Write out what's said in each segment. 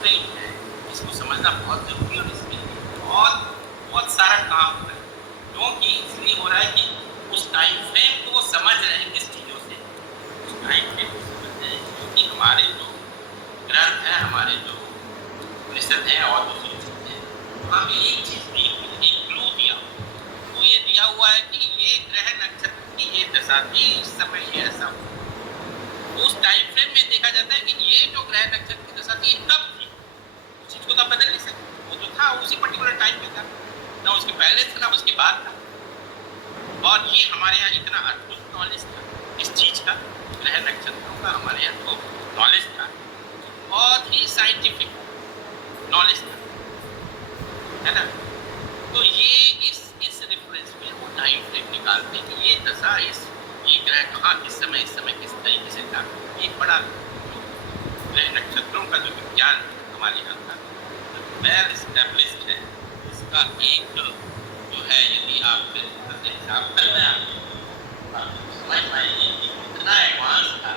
नहीं है, इसको समझना बहुत ज़रूरी है और इसके लिए बहुत बहुत सारा काम हो रहा है। क्योंकि इसलिए हो रहा है कि उस टाइम फ्रेम को वो समझ रहे हैं किस चीज़ों से, उस टाइम फ्रेम को समझ रहे हैं क्योंकि हमारे जो ग्रंथ हैं, हमारे जो उपनिषद हैं और दूसरी चीज़ें हैं, वहाँ में एक चीज़ दी हुई है, एक क्लू दिया हुआ है। तो ये दिया हुआ है कि ये ग्रह नक्षत्र की ये दशा थी, इस समय ये ऐसा हुआ। उस टाइम फ्रेम में देखा जाता है कि ये जो ग्रह नक्षत्र की दशा थी ये कब थी, उस चीज को तो आप बदल नहीं सकते। वो जो था उसी पर्टिकुलर टाइम में था, ना उसके पहले था ना उसके बाद था। और ये हमारे यहाँ इतना अद्भुत नॉलेज था इस चीज का, ग्रह नक्षत्रों का हमारे यहाँ तो नॉलेज था, बहुत ही साइंटिफिक नॉलेज था, है ना। तो ये इस रेफरेंस में वो टाइम फ्रेम निकालते हैं कि ये दशा ये ग्रह कहाँ किस समय किस तरीके से था। ये बड़ा ग्रह नक्षत्रों का जो विज्ञान हमारे यहाँ का वेल एस्टेब्लिश्ड है, इसका एक जो है यदि आप एग्जाम्पल में आप समझ पाएंगे कि कितना एडवांस था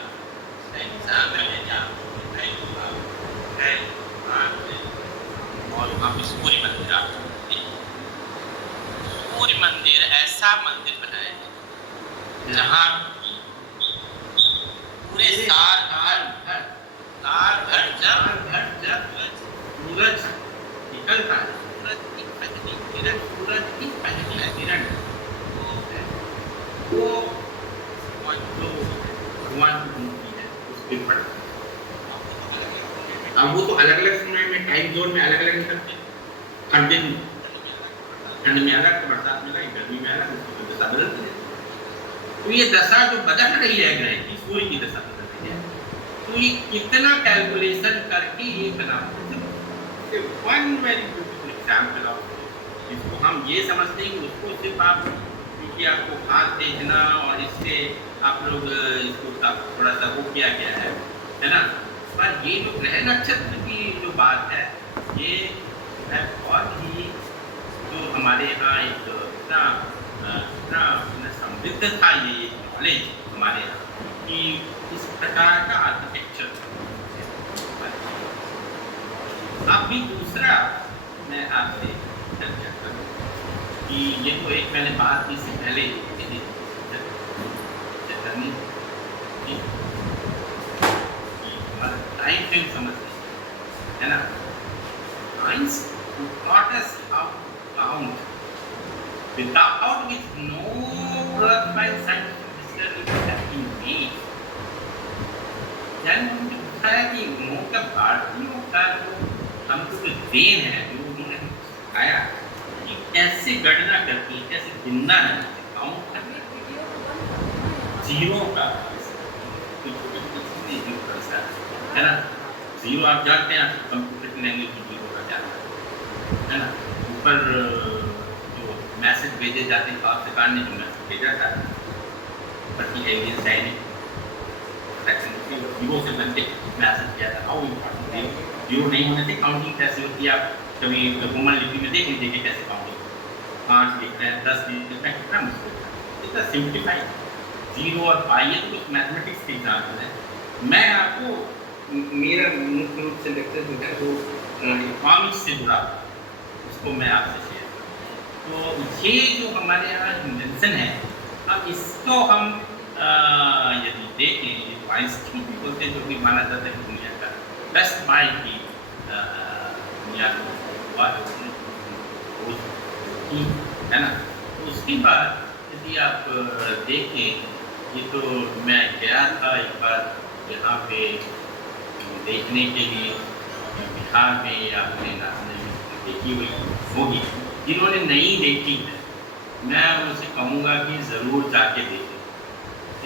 इसका एग्जाम्पल है जहाँ और वहाँ पे सूर्य मंदिर आप सकते हैं। सूर्य मंदिर ऐसा मंदिर बनाया है जहाँ पूरे साल भर जब सूरज निकलता है, सूरज की पहली किरण वो जो भगवान की मूर्ति है उस पे पड़ता है। अब वो तो अलग अलग समय में टाइम जोन में अलग अलग निकलते हैं। हर दिन ठंड में अलग, बरसात में अलग, गर्मी में अलग, उसकी दशा बदलती है। तो ये दशा जो बदल रही है ग्रह की, सूर्य की दशा बदल रही है, तो ये कितना कैलकुलेशन करके ये बना। One very beautiful example of, जिसको हम ये समझते हैं कि उसको सिर्फ आप क्योंकि आपको हाथ भेजना और इससे आप लोग इसको थोड़ा सा वो किया गया है ना। पर ये जो ग्रह नक्षत्र की जो बात है, ये है बहुत ही जो हमारे यहाँ एक इतना समृद्ध था ये नॉलेज हमारे यहाँ कि इस प्रकार का आर्किटेक्चर। अब भी दूसरा मैं आपसे चर्चा करूँ कि ये तो एक मैंने बात की इससे पहले टाइम फ्रेम समझते है ना। Science taught us how to count, without which no worthwhile scientific discovery could have been made. यानी उन्होंने बताया कि उनका भारतीयों का जो हमको जो देन है, जो उन्होंने सिखाया कि कैसे गणना करती है, कैसे गिनना है, काउंट करना, जीरो का है ना। जीरो आप जानते हैं, कंप्यूटर की लैंग्वेज में जीरो का जानते है ना। ऊपर जो मैसेज भेजे जाते हैं, पाक सरकार ने जो मैसेज भेजा था प्रति एलियन साइनिंग जीरो से बनते मैसेज किया था। हाउ इम्पोर्टेंट, जीरो नहीं होने से काउंटिंग कैसे होती है, आप कभी रोमन लिपि में देख लीजिए कि कैसे काउंटिंग 5 लिख रहे हैं, 10 लिख रहे हैं, कितना मुश्किल है, इतना सिंप्लीफाइड। जीरो और पाई ये तो कुछ मैथमेटिक्स के एग्जाम्पल है। मैं आपको मेरा मुख्य रूप से लेक्चर जो है वो इकोनॉमिक्स से जुड़ा उसको मैं आपसे शेयर करूँ। तो ये जो हमारे यहाँ इन्वेंशन है, अब इसको हम यदि देखें, ये आइंस्टीन भी बोलते हैं, जो कि माना जाता है दुनिया का बेस्ट माइंड की दुनिया है ना। तो उसके बाद यदि आप देखें, ये तो मैं गया था एक बार यहाँ पे देखने के लिए, बिहार में या अपने रास्ते में देखी हुई होगी। जिन्होंने नहीं देखी है, मैं उनसे कहूँगा कि ज़रूर जाके देखें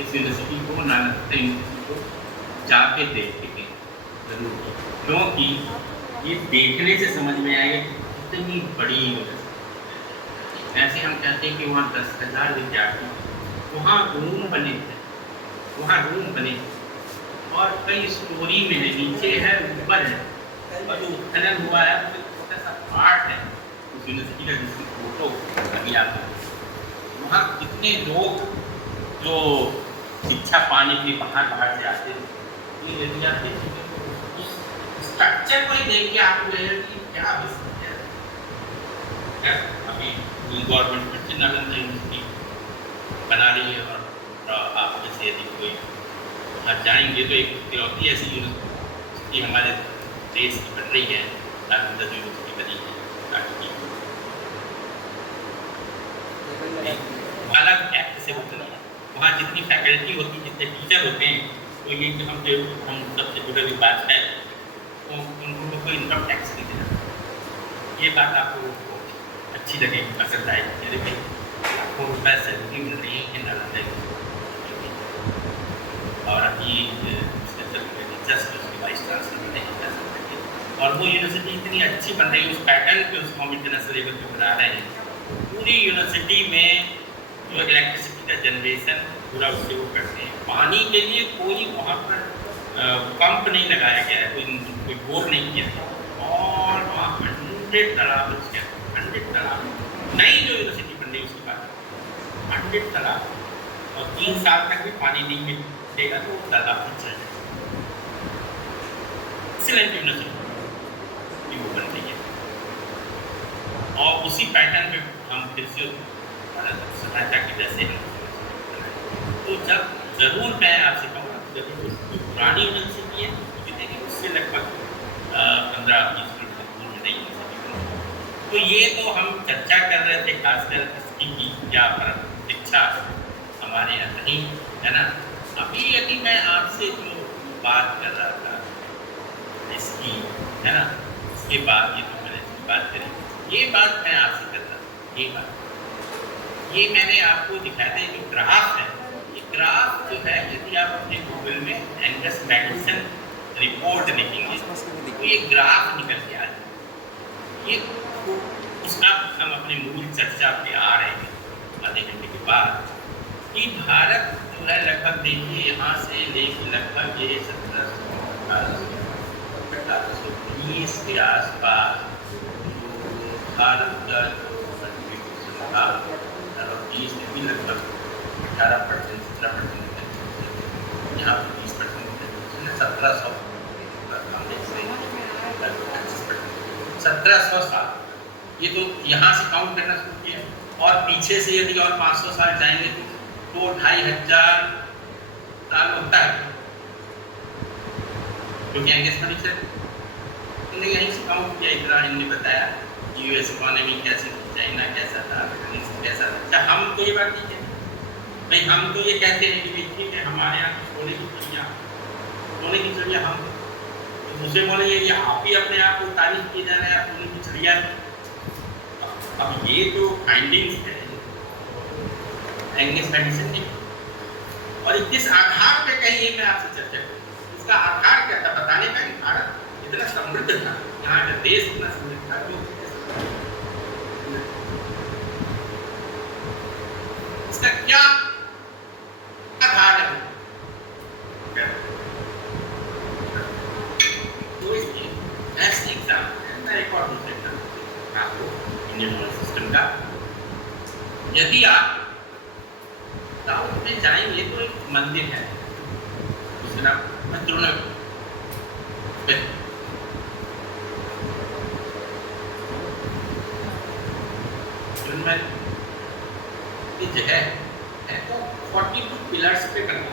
इस यूनिवर्सिटी को, नालंदा यूनिवर्सिटी को जाके देखें ज़रूर, क्योंकि ये देखने से समझ में आएगा कि कितनी बड़ी यूनिवर्सिटी। ऐसे हम कहते हैं कि वहाँ 10,000 विद्यार्थी, वहाँ रूम बने थे, वहाँ रूम बने और कई स्टोरी में है, नीचे है, ऊपर है, और जो उत्खनन हुआ है उसमें छोटा सा पार्ट है उस यूनिवर्सिटी का, जिसकी फोटो अभी आप वहाँ कितने लोग जो शिक्षा पाने के लिए बाहर से आते हैं, ये यदि आप देखेंगे तो स्ट्रक्चर को ही देख के आपको लगेगा कि क्या है। अभी गवर्नमेंट में नालंदा यूनिवर्सिटी बना रही है और आप जैसे यदि कोई वहाँ जाएंगे तो एक इकलौती ऐसी यूनिवर्सिटी हमारे देश की बन रही है, नालंदा यूनिवर्सिटी बनी है। अलग एक्ट से होता है, वहाँ जितनी फैकल्टी होती है, जितने टीचर होते हैं, तो ये कि हम सबसे जुड़े हुई बात है, तो उनको कोई इनकम टैक्स नहीं देना। ये बात आपको अच्छी लगेगी, पसंद आएगी। मेरे भाई लाखों रुपये सैलरी मिल रही है कि नालंदा और अभी जस्ट उसकी वाइस चांसलर बने और वो यूनिवर्सिटी इतनी अच्छी बन रही है, उस पैटर्न पे उसको हम इंटरनेशनल लेवल पे बना रहे हैं। पूरी यूनिवर्सिटी में जो इलेक्ट्रिसिटी का जनरेशन पूरा उससे वो करते हैं। पानी के लिए कोई वहाँ पर पंप नहीं लगाया गया है, कोई बोर नहीं किया है और वहाँ 100 तालाब बच गया, 100 तालाब। नई जो यूनिवर्सिटी बन रही है उसके बाद 100 तालाब और 3 साल तक भी पानी नहीं मिलेगा तो वो तालाब नहीं चल जाएगा। एक्सीलेंट यूनिवर्सिटी वो बन रही है और उसी पैटर्न में हम फिर से सहायता की वजह से तो जब ज़रूर मैं आपसे कहूँगा जरूर जो पुरानी यूनिवर्सिटी है देखिए उससे लगभग 15-20 किलोमीटर दूर में नई यूनिवर्सिटी। तो ये तो हम चर्चा कर रहे थे खासकर इसकी की क्या शिक्षा हमारे यहाँ नहीं है ना। अभी यदि मैं आपसे जो बात कर रहा था इसकी है ना, इसके बाद ये तो मैंने इसकी बात करी, ये बात मैं आपसे कर रहा था। ये बात ये मैंने आपको दिखाया था, जो ग्राफ है, ये ग्राफ जो है यदि आप अपने गूगल में एंगस मैडिसन रिपोर्ट लिखेंगे तो ये ग्राफ निकल के आ जाए। ये उसका हम अपने मूल चर्चा पे आ रहे हैं आधे घंटे के बाद कि भारत जो है लगभग देखिए यहाँ से लेकर लगभग ये 1720 के आसपास भारत का जो में भी लगभग 18%, 17% यहाँ पर 20%, 1700 1700 साल ये तो यहाँ से काउंट करना शुरू किया और पीछे से यदि और 500 साल जाएंगे तो 2500 साल होता है, क्योंकि एंगस फर्नीचर ने यहीं से काउंट किया। इतना इन्होंने बताया यूएस इकोनॉमी कैसी, चाइना कैसा था, कैसा था। अच्छा हम तो ये बात नहीं कहते भाई, हम तो ये कहते हैं कि ठीक है हमारे यहाँ सोने की चिड़िया हम दूसरे बोलेंगे कि आप ही अपने आप को तारीफ किए जा रहे हैं, आप सोने की चिड़िया। अब ये तो फाइंडिंग्स है एंगस फर्नीचर की और किस आधार पे कहीं मैं आपसे चर्चा करूँ, इसका आधार क्या था बताने का कि भारत इतना समृद्ध था, यहाँ का देश इतना समृद्ध था। जो इसका क्या आधार है तो इसलिए ऐसे एग्जाम मैं एक और दूसरे एग्जाम आपको इंडियन सिस्टम का, यदि आप साउथ में जाएंगे तो एक मंदिर है दूसरा जगह है तो 42 पिलर्स पे करना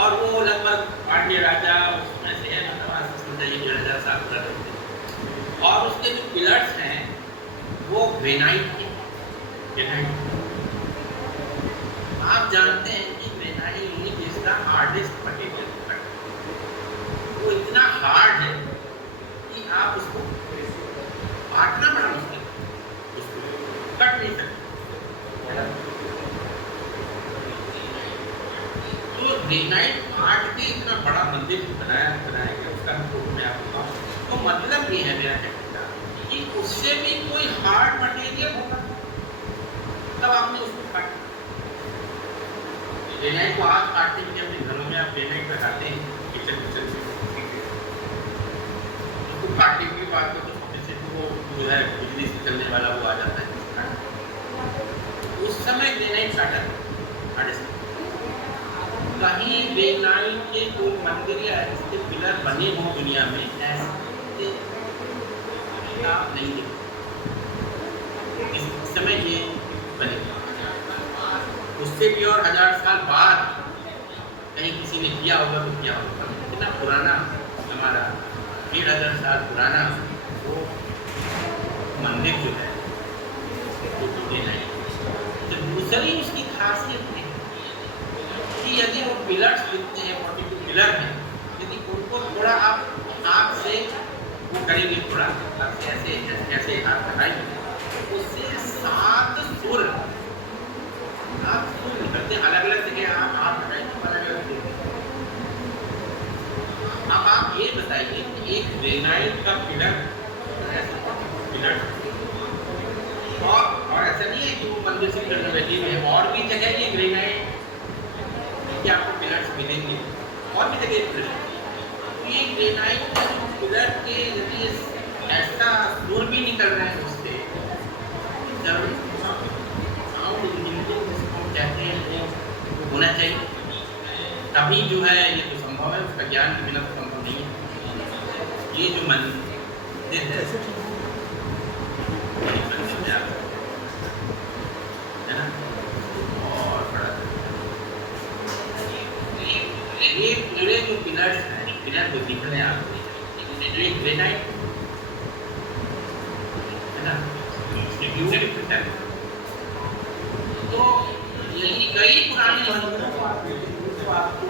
और वो लगभग पांड्य राजा उसमें से है, मतलब 1000 साल पुराने और उसके जो पिलर्स हैं वो ग्रेनाइट के। ग्रेनाइट आप जानते हैं कि granite is the hardest material, वो इतना हार्ड है कि आप उसको काटना बड़ा मुश्किल, उसको कट नहीं सकते। तो ग्रेनाइट काट के इतना बड़ा मंदिर बनाया गया, उसका फोटो मैं आपको बताऊं तो मतलब ये है मेरा कहने का कि उससे भी कोई हार्ड मटेरियल होगा तब आपने उसको काटा। ग्रेनाइट को आज काटते हैं अपने घरों में, आप ग्रेनाइट लगाते हैं किचन में, उसको काटने के बाद तो छोटे से वो जो है बिजली से चलने वाला वो आ जाता है। उस समय ग्रेनाइट काटा कहीं ग्रेनाइट के कोई मंदिर या ऐसे पिलर बने हों दुनिया में, ऐसे आप नहीं देखते इस समय ये बने। उससे भी और 1000 साल बाद कहीं किसी ने किया होगा तो क्या होगा। इतना पुराना हमारा 1500 साल पुराना वो मंदिर जो है वो टूटे नहीं। तो दूसरी उसकी खासियत है कि यदि वो पिलर्स लिखते हैं, 42 पिलर हैं, यदि उनको थोड़ा आप आँख से वो करेंगे, थोड़ा ऐसे ऐसे हाथ लगाएंगे, उससे 7 सुर निकलते हैं। अलग अलग जगह आप हाथ लगाएंगे, अलग अलग सुर। अब आप ये बताइए कि एक ग्रेनाइट का पिलर और ऐसा नहीं है कि वो मंदिर से वैली में, और भी जगह ये ग्रेनाइट कि आपको पिलर्स मिलेंगे, और भी जगह पिलर। ये ग्रेनाइट पिलर के यदि ऐसा सुर भी निकल रहे हैं उससे, साउंड इंजीनियरिंग जिसको कहते हैं वो होना चाहिए, तभी जो है ये तो संभव है। उसका ज्ञान के बिना तो संभव नहीं है। ये जो मंदिर है ना, और ये पूरे जो पिलर्स हैं, पिलर जो दिख रहे हैं आपको, ये ग्रेनाइट है ना, ब्यूटीफुल है। तो यही कई पुराने मंदिरों को आपको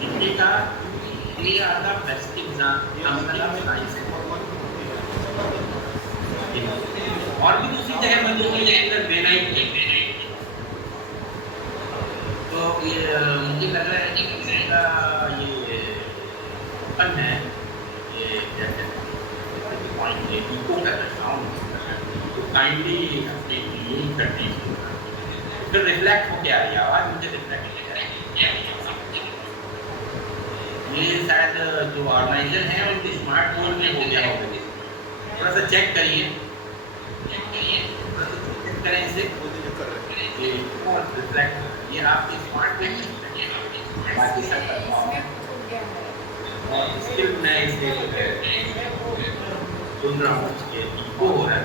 दिखेगा। ये आता बेस्ट एग्जाम और भी दूसरी जगह मंदिरों के अंदर ग्रेनाइट है। तो ये मुझे लग रहा है कि इसका ये ओपन है, ये क्या कहते हैं पॉइंट है, इको का साउंड, तो काइंडली अपने ये कर दीजिए, फिर रिफ्लेक्ट हो क्या है आवाज़, मुझे रिफ्लेक्ट हो क्या है। ये शायद जो ऑर्गेनाइजर हैं उनके स्मार्टफोन में हो गया होगा। थोड़ा सा चेक करिए, चेक करें इसे, रिफ्लेक्ट ये आपके स्मार्टफोन में बाकी सब और स्टिल मैं इसे सुन रहा हूँ, इको हो रहा है।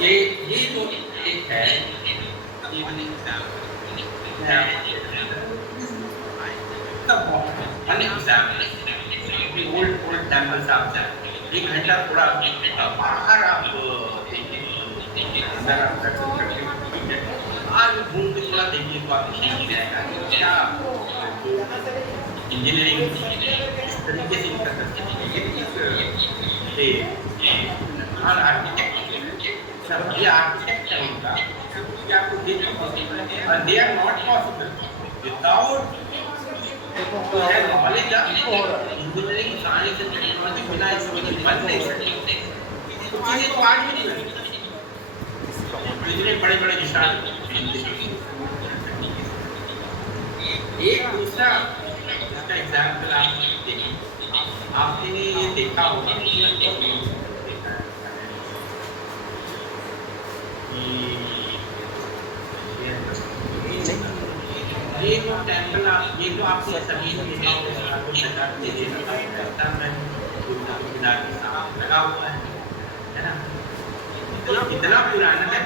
ये तो एक है ओल्ड टेम्पल्स आप जाए, 1 घंटा थोड़ा बाहर आप अंदर आप दर्शन करके बाहर घूम के थोड़ा देखिए तो आपको नहीं जाएगा क्या इंजीनियरिंग इस तरीके से कर सकते हैं। ये आर्किटेक्ट है उनका, क्या आपको दे और they are not possible without knowledge of engineering, science and technology. बिना इसके बन नहीं सकती तो चीजें तो आज भी नहीं बनी। इतने बड़े बड़े विशाल एक दूसरा इसका एग्जाम्पल आप देखिए, आपने ये देखा होगा ये जो टेम्पल आप ये जो आपने सभी देखा होगा लगा हुआ है ना, इतना पुराना है।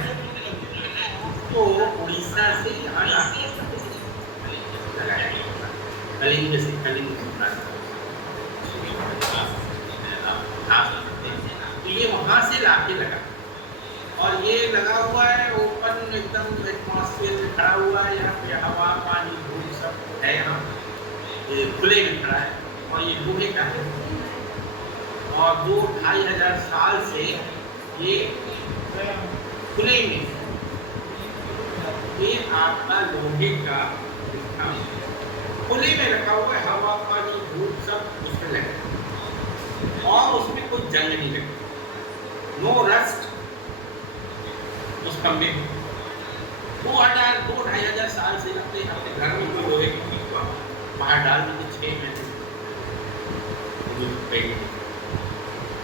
तो उड़ीसा से यहाँ लगाया गया, कलिंग से, कलिंग तो ये वहाँ से लाके लगा, और ये लगा हुआ है ओपन एकदम एटमॉस्फेयर में खड़ा हुआ है। यहाँ पे हवा पानी धूप सब है, यहाँ खुले में खड़ा है, और ये लोहे का है, और 2-2,500 साल से ये खुले में, ये आपका लोहे का खुले में रखा हुआ है, हवा पानी धूप सब उसमें लगा, और उसमें कोई जंग नहीं लगी, नो रस्ट उस खंबे में। 2-2,500 साल से अपने घर में कोई लोहे की चीज बाहर डाल देते 6 महीने,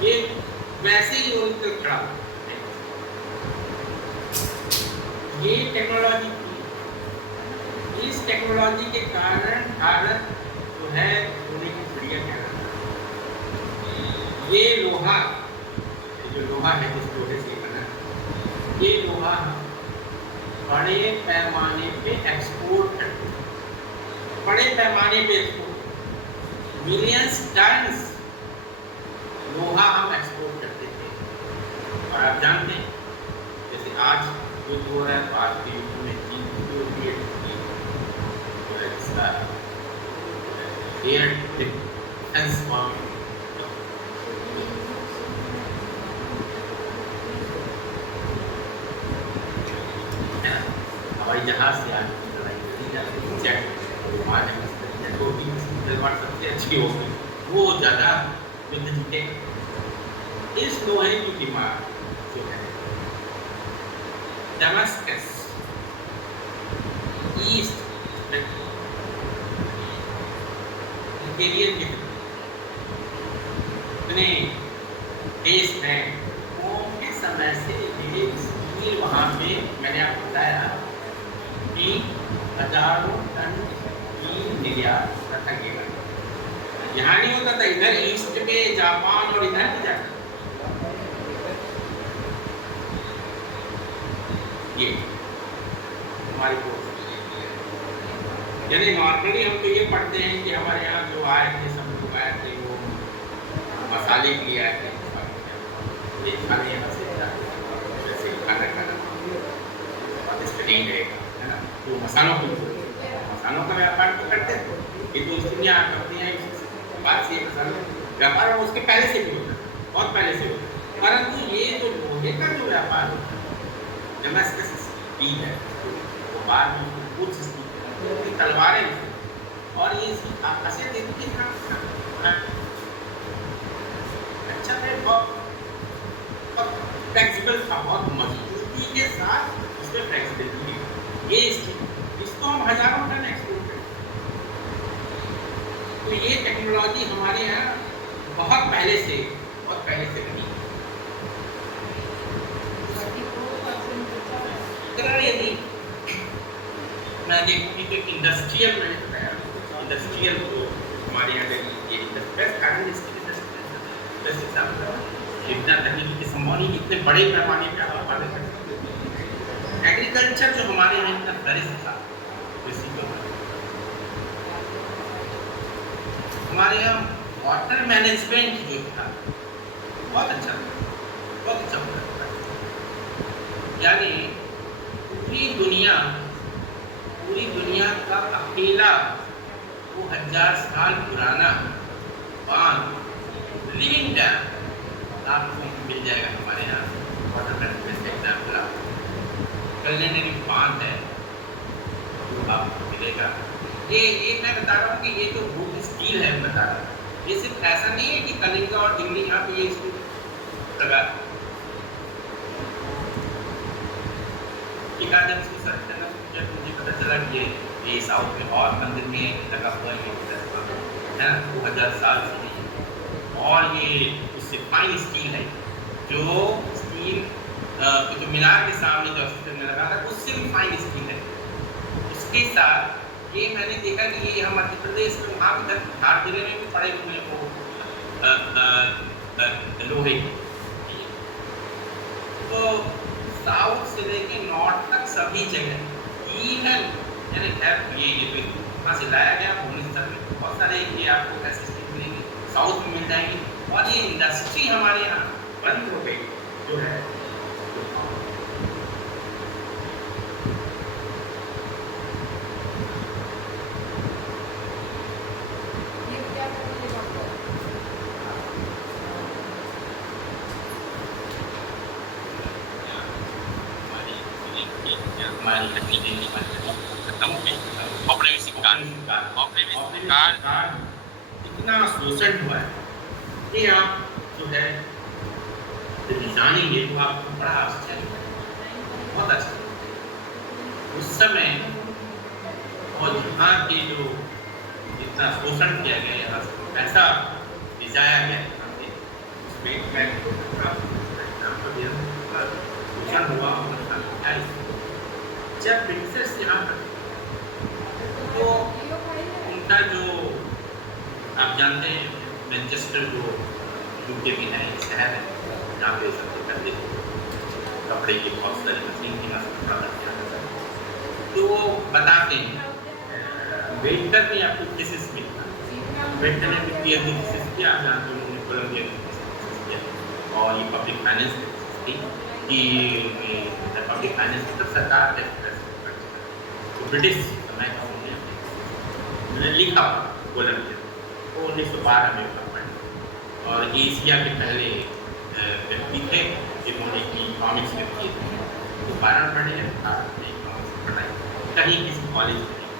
ये वैसे ही उनका खड़ा। ये टेक्नोलॉजी इस इस टेक्नोलॉजी के कारण भारत जो है सोने की चिड़िया कह रहा है। ये लोहा, जो लोहा है जिस लोहे से बना है, ये लोहा बड़े पैमाने पे एक्सपोर्ट करते हैं, बड़े पैमाने पे एक्सपोर्ट, मिलियंस टन्स लोहा हम एक्सपोर्ट करते थे। और आप जानते हैं जैसे आज जो हो रहा है भारत के युद्ध में चीन जो भी है इसका एयर डिफेंस हवाई जहाज से आज लड़ाई करी जाती है, जेट आज सबसे अच्छी होगी, वो ज़्यादा युद्ध जीतेगा। इस लोहे की डिमांड जो है दमास्कस ईस्ट इंटीरियर के देश हैं, उनके समय से ये स्टील वहाँ पे मैंने आपको बताया कि हजारों टन स्टील निर्यात करता गया। यहाँ नहीं होता था, इधर ईस्ट में जापान और इधर भी जाता। ये हमारी यानी नॉर्मली हम तो ये पढ़ते हैं कि हमारे यहाँ जो आए थे सब लोग आए थे वो मसाले के लिए आए थे, ये खाने यहाँ से जैसे खाना स्टडी रहेगा है ना, तो मसालों का व्यापार तो करते थे, ये तो इस दुनिया करते हैं बात से मसाले व्यापार उसके पहले से भी होता है, बहुत पहले से होता है, परंतु ये जो लोहे का जो व्यापार होता है दमास्कस स्टील है वो बाद में कुछ तलवारें और ये ऐसे देखते हैं अच्छा है, बहुत फ्लेक्सिबल था, बहुत मजबूती के साथ इसमें फ्लेक्सिबिलिटी है। ये इसको हम हजारों टन एक्सपोर्ट करते हैं। तो ये टेक्नोलॉजी हमारे यहाँ बहुत पहले से बनी। यदि मैं देखूँगी तो इंडस्ट्रियल मैंने बताया, इंडस्ट्रियल तो हमारे यहाँ ये बेस्ट कारण इतना तकनीकी की संभावना इतने बड़े पैमाने पे आप बातें कर सकते हैं। एग्रीकल्चर जो हमारे यहाँ इतना दरिद्र था, कृषि को हमारे यहाँ वाटर मैनेजमेंट जो था बहुत अच्छा था, यानी पूरी दुनिया का अकेला 2000 साल पुराना बांध लिविंग डैम आपको मिल जाएगा हमारे यहाँ वाटर मैनेजमेंट एग्जाम्पल। कल्याणी बांध है तो आपको मिलेगा। ये मैं बता रहा हूँ कि ये जो रूट स्टील है बता रहा हूँ, ये सिर्फ ऐसा नहीं है कि कलिंगा और दिल्ली यहाँ पे ये इसको लगा जब मुझे पता चला कि ये साउथ में और मंदिर में लगा हुआ है 2000 साल से नहीं, और ये उससे फाइन स्टील है जो मीनार के सामने जो अस्तित्व में लगा था उससे भी फाइन स्टील है। उसके साथ ये मैंने देखा कि ये यहाँ मध्य प्रदेश में वहाँ भी धार जिले में भी पड़े हुए वो लोहे तो साउथ से लेके नॉर्थ तक सभी जगह इवन यानी खैर ये वहाँ से लाया गया भुवनेश्वर में बहुत सारे ये आपको ऐसे स्थिति मिलेंगे, साउथ में मिल जाएंगे। और ये इंडस्ट्री हमारे यहाँ बंद हो गई जो है इतना शोषण हुआ है ये आप जो है जानेंगे तो आपको बड़ा आश्चर्य बहुत अच्छा उस समय और यहाँ के जो इतना शोषण किया गया यहाँ से ऐसा भिजाया गया उसमें शोषण हुआ जब ब्रिटिशर्स यहाँ पर जानते हैं मैनचेस्टर जो यूके में है शहर है जहाँ पे सबसे पहले कपड़े की बहुत सारी मशीन थी कपड़ा करते हैं, तो वो बताते हैं वेटर ने आपको थीसिस मिला, वेटर ने पीएचडी थीसिस किया, जहाँ पे उन्होंने कोलंबिया में थीसिस किया और ये पब्लिक फाइनेंस थी कि पब्लिक फाइनेंस की सरकार कैसे तो ब्रिटिश समय का उन्होंने लिखा कोलंबिया वो 1912 में पढ़ा और एशिया के पहले व्यक्ति थे जिन्होंने की कॉमिक्स लिखी थी, तो 12 पढ़े हैं भारत में कॉमिक्स पढ़ाई कहीं किसी कॉलेज में नहीं।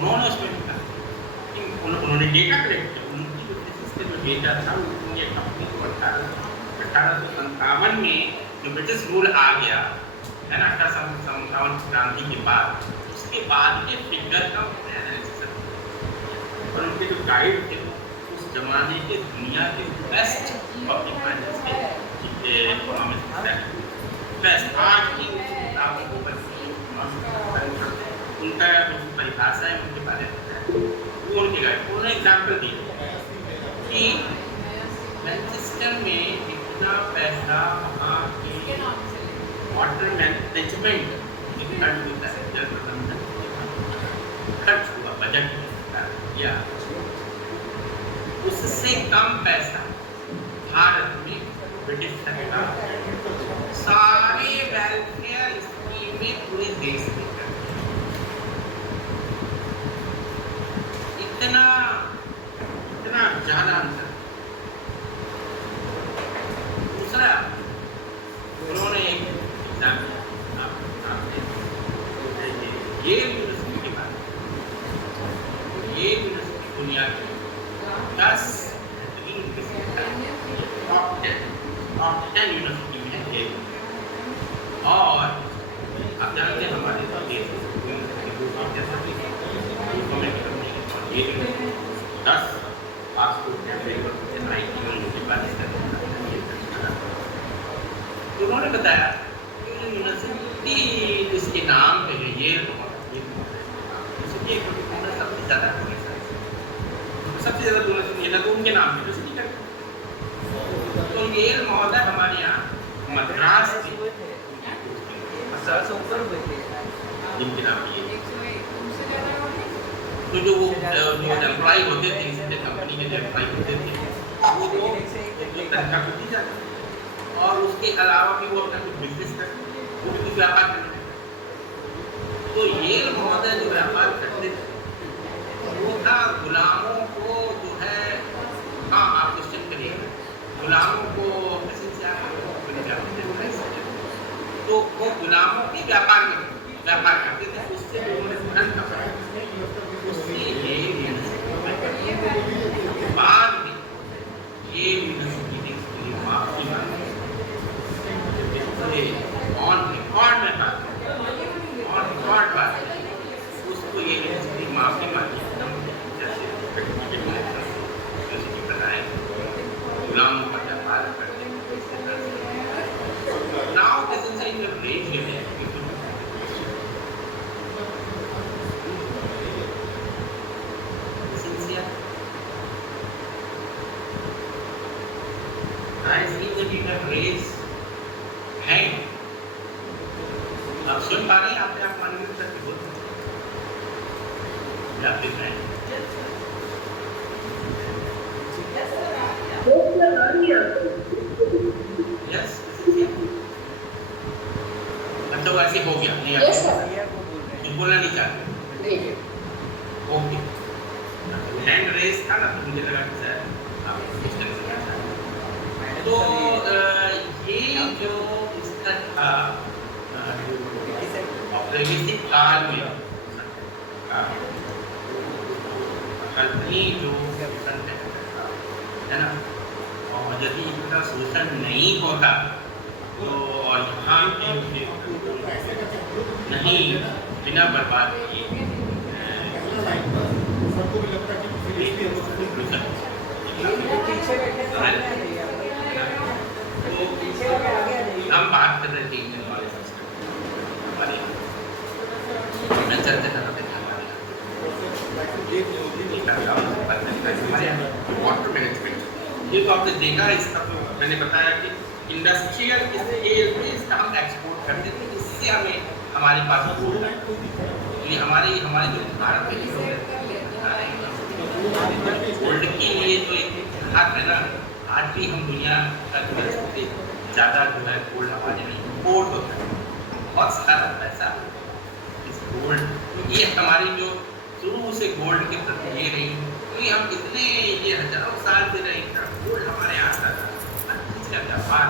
उन्होंने उसमें लिखा कि उन्होंने डेटा कलेक्ट किया, उनकी जो थीसिस का जो डेटा था उन्होंने कंपनी को 1857 में जो ब्रिटिश रूल आ गया है ना 1857 क्रांति के बाद, उसके बाद के फिगर का एनालिसिस और उनके जो गाइड थे उस जमाने के दुनिया के बेस्ट पब्लिक फाइनेंस के इकोनॉमिक्स बेस्ट आज की किताबों को उनका कुछ परिभाषा है उनके बारे में वो उनके गाइड उन्होंने एग्जाम्पल दिए कि मैनचेस्टर में इतना पैसा वहाँ के वाटर मैनेजमेंट खर्च हुआ बजट या उससे कम पैसा भारत में ब्रिटिश सरकार सारे वेलफेयर स्कीमें पूरे देश में इतना इतना ज्यादा अंतर। दूसरा उन्होंने एक एग्जाम ये यूनिवर्सिटी के बाद ये यूनिवर्सिटी दुनिया की 10 टॉप 10 यूनिवर्सिटी में है ये और आप जानते हैं हमारे देश ये 10 पासपोर्ट उन्होंने बताया यूनिवर्सिटी इसके नाम पे है ये सबसे ज़्यादा यूनिवर्सिटी है तो उनके नाम पे यूनिवर्सिटी का तो ये महोदय हमारे यहाँ मद्रास जिनके नाम ये तो जो एम्प्लॉय होते थे इससे कंपनी के जो एम्प्लॉय होते थे वो तो तनख्वाह को दी जाती और उसके अलावा भी वो अपना कुछ बिजनेस करते वो भी कुछ व्यापार करते तो ये महोदय जो व्यापार करते थे वो था गुलामों को जो है हाँ आप क्वेश्चन करिए गुलामों को तो वो गुलामों के व्यापार करते थे उससे उन्होंने धन कमाया उससे ये बाद में ये यूनिवर्सिटी ने इसके लिए माफी मांगी ऑन रिकॉर्ड बात उसको ये यूनिवर्सिटी माफी मांगी जैसे बनाए गुलामों का व्यापार करते now this is in the range sincere I see that you have raised hand आप सुन पा रहे हैं आपने आप मान लीजिए करके बोल या फिर नहीं yes तो ऐसे हो गया नहीं yes, आप बोलना नहीं चाहते ओके हैंड रेस था ना तो मुझे लगा कि सर आप इस तरह से करना तो ये जो इसका था औपनिवेशिक काल में कल्पनी जो है ना और यदि इनका शोषण नहीं होता तो यहाँ पे नहीं बिना बर्बाद किए हम बात कर रहे थे चलते वाटर मैनेजमेंट, ये तो आपने देखा है। इसका तो मैंने बताया कि इंडस्ट्रियल स्केल पे इसका हम एक्सपोर्ट करते थे, इससे हमें हमारे पास गोल्ड है। ये हमारे जो भारत में गोल्ड के लिए तो एक हाथ है ना, आज भी हम दुनिया का जो सबसे ज़्यादा जो है गोल्ड हमारे में इम्पोर्ट होता है, बहुत सारा पैसा इस गोल्ड। ये हमारी जो शुरू से गोल्ड के प्रति ये रही, तो ये हम कितने ये हजारों साल से रहे, गोल्ड हमारे यहाँ आता था, हर चीज़ का व्यापार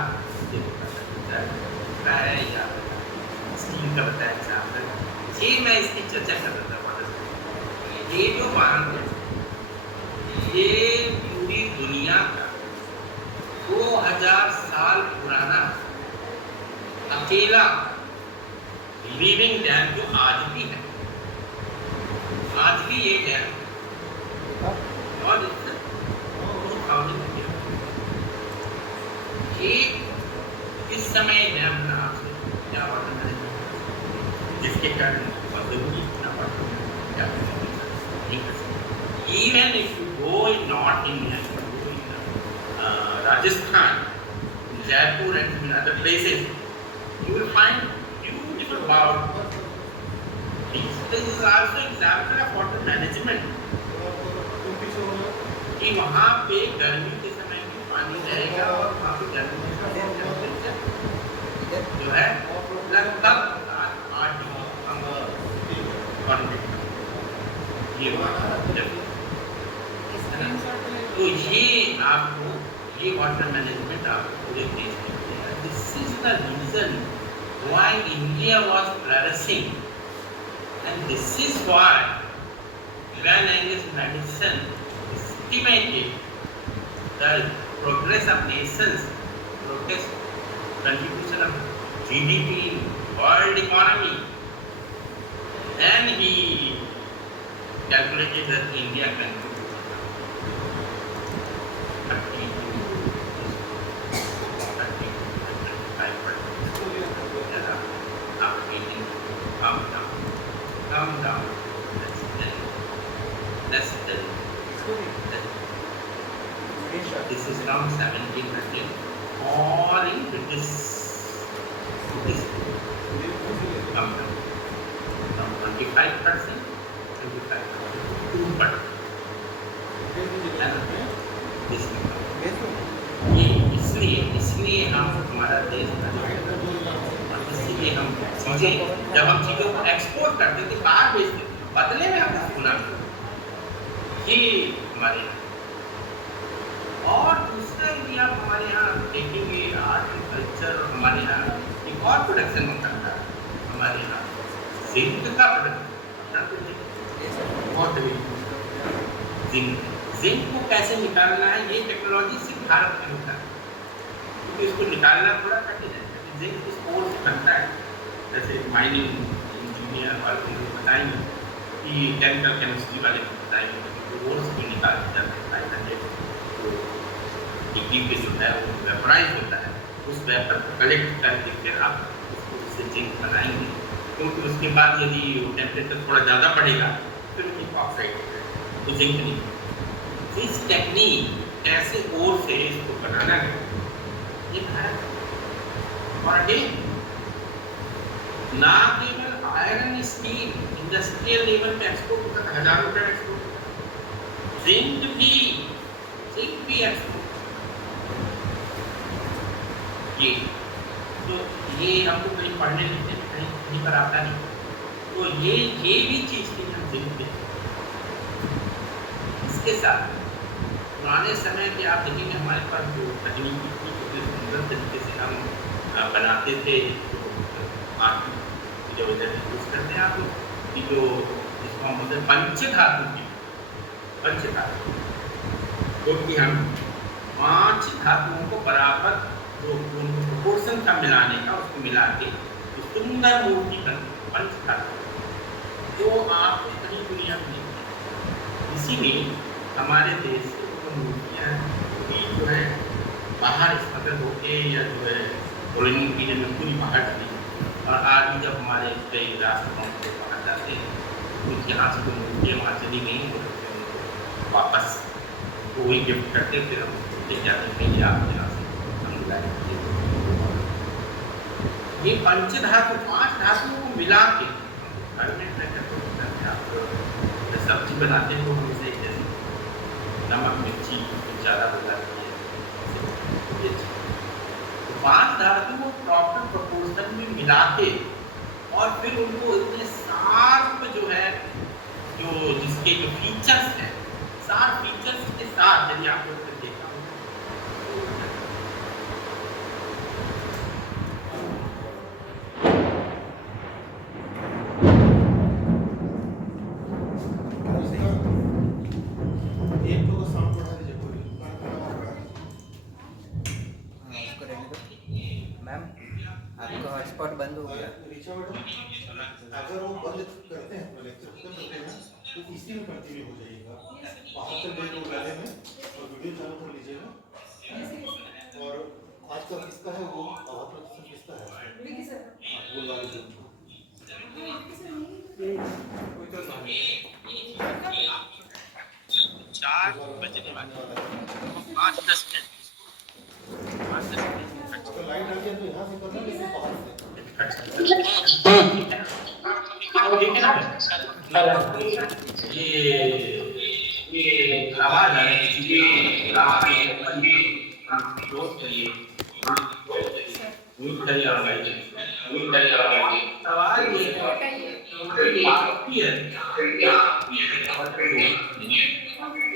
है या स्टील का बताया एग्जाम्पल। ये मैं इसकी चर्चा कर रहा था। ये जो बांध है ये पूरी दुनिया का 2000 साल पुराना अकेला लिविंग डैम जो आज भी है, आज भी ये डैम और इस समय डैम का क्या वाटर है, जिसके कारण even if you go in North India, you go in Rajasthan, Jaipur and in other places, you will find beautiful water. This is also example of water management. कि वहाँ पे गर्मी के समय भी पानी रहेगा और वहाँ पे गर्मी के समय टेम्परेचर जो है लगभग 8 डिग्री कम ये तो ये आपको ये वाटर मैनेजमेंट आपको पूरे देश में मिलेगा। This is the reason why India was flourishing and this is why Iran English medicine estimated the progress of nations, progress contribution of GDP in world economy, and he calculated that India can come down. That's this is around 1700 or in British come down from 25%, 2%. ये इसलिए हम हमारा देश इसलिए हम चीजें जब हम चीजों को एक्सपोर्ट करते थे, बाहर बेचते थे, बदले में हमने सुना ये हमारे और दूसरा यदि आप हमारे यहाँ देखेंगे आर्ट एंड कल्चर, हमारे यहाँ एक और प्रोडक्शन होता है हमारे यहाँ जिंक का प्रोडक्शन। जिंक को कैसे निकालना है ये टेक्नोलॉजी सिर्फ भारत में होता है, क्योंकि इसको निकालना थोड़ा कठिन है। जिंक इस ओर से बनता है, जैसे माइनिंग इंजीनियर वाले लोग बताएंगे कि केमिकल केमिस्ट्री वाले को बताएंगे ओर से भी निकाल जाता है। तो डिग्री पे जो है वो वेपराइज होता है, उस वेपर को कलेक्ट करके फिर आप उससे जिंक बनाएंगे, क्योंकि उसके बाद यदि टेम्परेचर थोड़ा ज़्यादा बढ़ेगा फिर वो जिंक ऑक्साइड होता है, तो जिंक नहीं। इस टेक्निक कैसे ओर से इसको बनाना है ये भारत और अगेन ना केवल आयरन स्टील इंडस्ट्रियल लेवल पे एक्सपोर्ट होता है, हजारों टन एक्सपोर्ट, जिंक भी एक्सपोर्ट। ये तो ये हमको कहीं पढ़ने लिखने में कहीं पर आता नहीं, तो ये भी चीज़ थी हम जिंक देते। इसके साथ पुराने समय के आप देखेंगे हमारे पास जो तकनीकी थी कितने सुंदर तरीके से हम बनाते थे, जो यूज करते हैं आप कि जो जिसको हम बोलते हैं पंचधातु की पंचधातु, क्योंकि हम 5 धातुओं को बराबर जो प्रोपोर्शन का मिलाने का उसको मिला के तो सुंदर मूर्ति बनती पंचधातु, तो आपको कहीं दुनिया में नहीं। इसीलिए हमारे देश से मूर्तियाँ भी जो है बाहर स्मगल होके या जो है कॉलोनी पीरियड में पूरी बाहर चली, और आज भी जब हमारे कई राष्ट्रों को बाहर जाते हैं तो यहाँ से जो मूर्तियाँ वहाँ चली गई वापस तो वही गिफ्ट करते फिर हम लेके आते हैं ये आप यहाँ से हम लाएंगे। ये पंच धातु 5 धातुओं को मिला के घर में आप सब्जी बनाते हैं तो हमसे जैसे नमक मिर्ची ज़्यादा हो जाती है, तो 5 धातुओं को प्रॉपर प्रोपोर्शन में मिला के और फिर उनको इतने शार्प जो है जो जिसके जो फीचर्स हैं, शार्प फीचर्स के साथ यदि आप लोग ने देखा मैम आपका हॉटस्पॉट बंद हो गया। अगर वो बंद करते हैं लेक्चर खत्म करते हैं तो इसी में कंटिन्यू हो जाएगा। वहाँ से ले लो गले में और वीडियो चालू कर लीजिएगा। और आज का किसका है वो आवाज किसका है वो वाले जो 4 बजने वाले 5-10 मिनट अगर लाइट आ गया तो यहाँ से करना लेकिन बाहर से ये आवाज आ रही है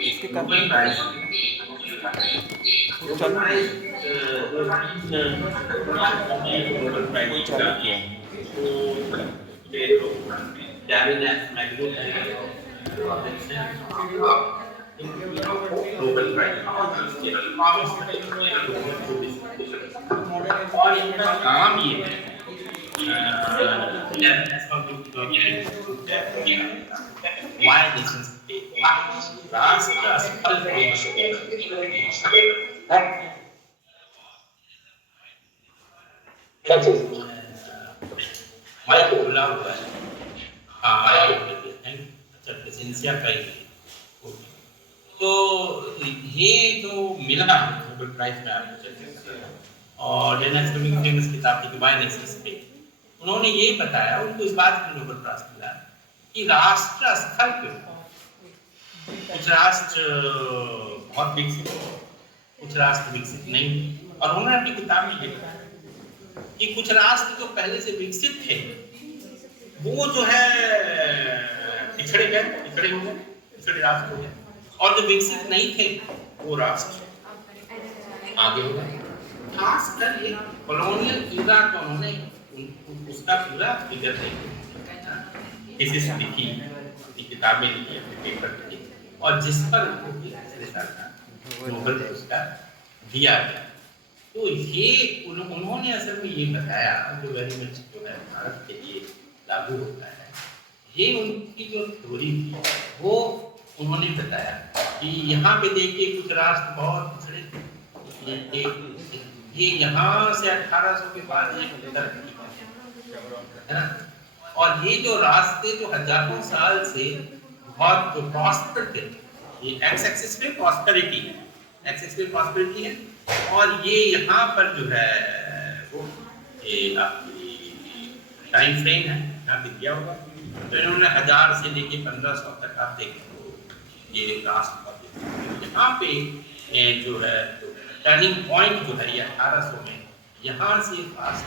इसके कंप्लेंट चालू किया और इनका काम ये है why this is राष्ट्र स्थल माइक खुला हुआ है। हाँ अच्छा प्रेजेंसिया का ही तो ये जो मिला नोबेल प्राइज में आपको और फेमस किताब की वाई नेक्सस पे उन्होंने ये बताया, उनको इस बात की नोबेल प्राइज मिला कि राष्ट्र स्थल पे कुछ राष्ट्र बहुत विकसित कुछ राष्ट्र विकसित नहीं, और उन्होंने अपनी किताब में लिखा कि कुछ राष्ट्र जो पहले से विकसित थे वो जो है पिछड़े हो गए, पिछड़े राष्ट्र हो गए, और जो विकसित नहीं थे वो राष्ट्र आगे हो गए। खासकर ये कॉलोनियल ईरा को उन्होंने उसका पूरा फिगर नहीं किसी से लिखी किताबें लिखी अपने पेपर लिखी और जिस पर उनको नोबेल पुरस्कार दिया गया। तो ये उन्होंने असल में ये बताया जो वेरी मच जो है भारत के लिए लागू होता है, ये उनकी जो थ्योरी थी वो उन्होंने बताया कि यहाँ पे देखिए कुछ राष्ट्र बहुत पिछड़े थे, ये यहाँ से 1800 के बाद ये तरक्की है ना, और ये जो रास्ते जो हजारों साल से बहुत जो प्रॉस्पर थे, ये एक्स एक्सिस पे प्रॉस्पेरिटी है, एक्स एक्सिस पे प्रॉस्पेरिटी है, और ये यहाँ पर जो है वो ये आपकी टाइम फ्रेम है यहाँ पे दिया होगा। तो इन्होंने 1000 से लेके 1500 तक आप देखें तो ये राष्ट्र यहाँ पे जो है टर्निंग पॉइंट जो है ये 1800 में यहाँ से फास्ट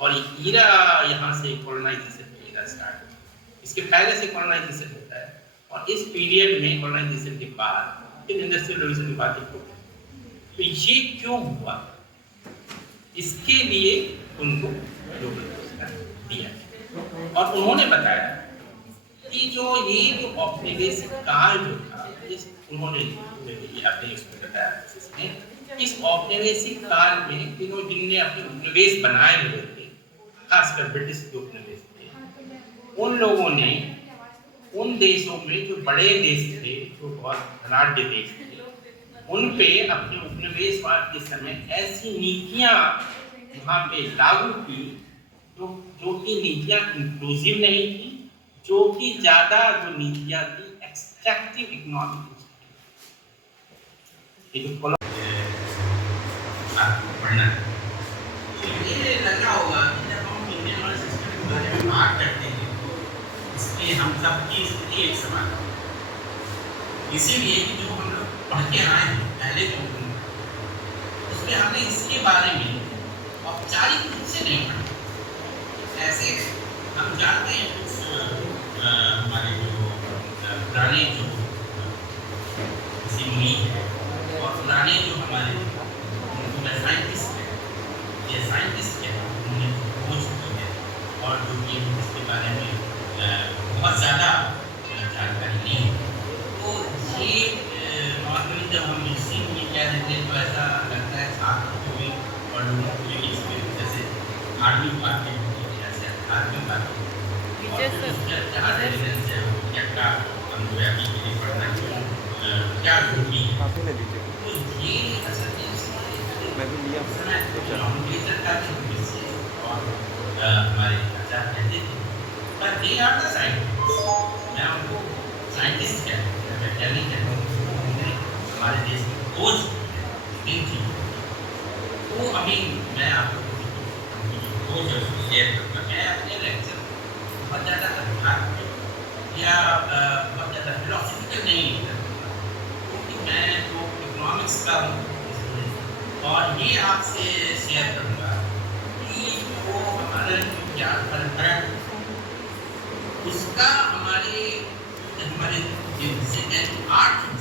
और ईरा यहाँ से कॉलोनाइजेशन का ईरा स्टार्ट होता है। इसके पहले से कॉलोनाइजेशन होता है और इस पीरियड में कॉलोनाइजेशन के बाद फिर इंडस्ट्रियल रेवोल्यूशन की बात होती है। तो ये क्यों हुआ, इसके लिए उनको नोबेल पुरस्कार दिया और उन्होंने बताया कि जो ये जो औपनिवेशिक काल जो था, उन्होंने अपने इसमें बताया इस औपनिवेशिक काल में जिनने अपने उपनिवेश बनाए हुए थे, खासकर ब्रिटिश के उपनिवेश थे, उन लोगों ने उन देशों में जो बड़े देश थे, जो बहुत धनाढ्य देश थे, उन पे अपने उपनिवेशवाद के समय ऐसी नीतियां वहाँ पे लागू की जो कि नीतियां इंक्लूसिव नहीं थी, जो कि ज़्यादा जो नीतियां थी एक्सट्रैक्टिव इकोनॉमिक, ये जो कॉलम आपको पढ़ना है, तो ये लग रहा होगा कि जब हम इंडियन वाले सिस्टम के बारे में बात करते हैं तो इसमें हम सबकी स्थिति एक समान है। इसीलिए कि जो हम लोग पढ़ के आए हैं पहले जो उसमें हमने इसके बारे में औपचारिक रूप से नहीं पढ़ा। ऐसे हम जानते हैं कुछ हमारे जो पुराने जो ऋषि मुनि है और पुराने जो हमारे साइंटिस्ट हैं, ये साइंटिस्ट हैं, उन्होंने खोज की है और जो कि इसके बारे में बहुत ज़्यादा जानकारी नहीं है। तो ये नॉर्मली जब हम ऋषि मुनि कह देते हैं तो ऐसा लगता है छात्र को भी और लोगों को भी इसमें जैसे धार्मिक बातें होती है, जैसे आध्यात्मिक बातें जहाँ रेलिडेंस है वो क्या हम जो है अभी के लिए पढ़ना क्यों क्या जरूरी है। तो ये असल और हमारे आचार्य कहते थे पर दे आर द साइंटिस्ट, मैं उनको साइंटिस्ट कहता हूँ, वैज्ञानिक कहता हूँ, उन्होंने हमारे देश में खोज की थी। तो अभी मैं आपको खोज शेयर करूँगा। मैं अपने लेक्चर बहुत ज़्यादा अध्यात्म या बहुत ज़्यादा फिलोसफिकल नहीं करता क्योंकि मैं तो इकोनॉमिक्स का हूँ और ये आपसे शेयर करूँगा कि वो हमारा ज्ञान परंपरा उसका हमारे जिसे आर्थिक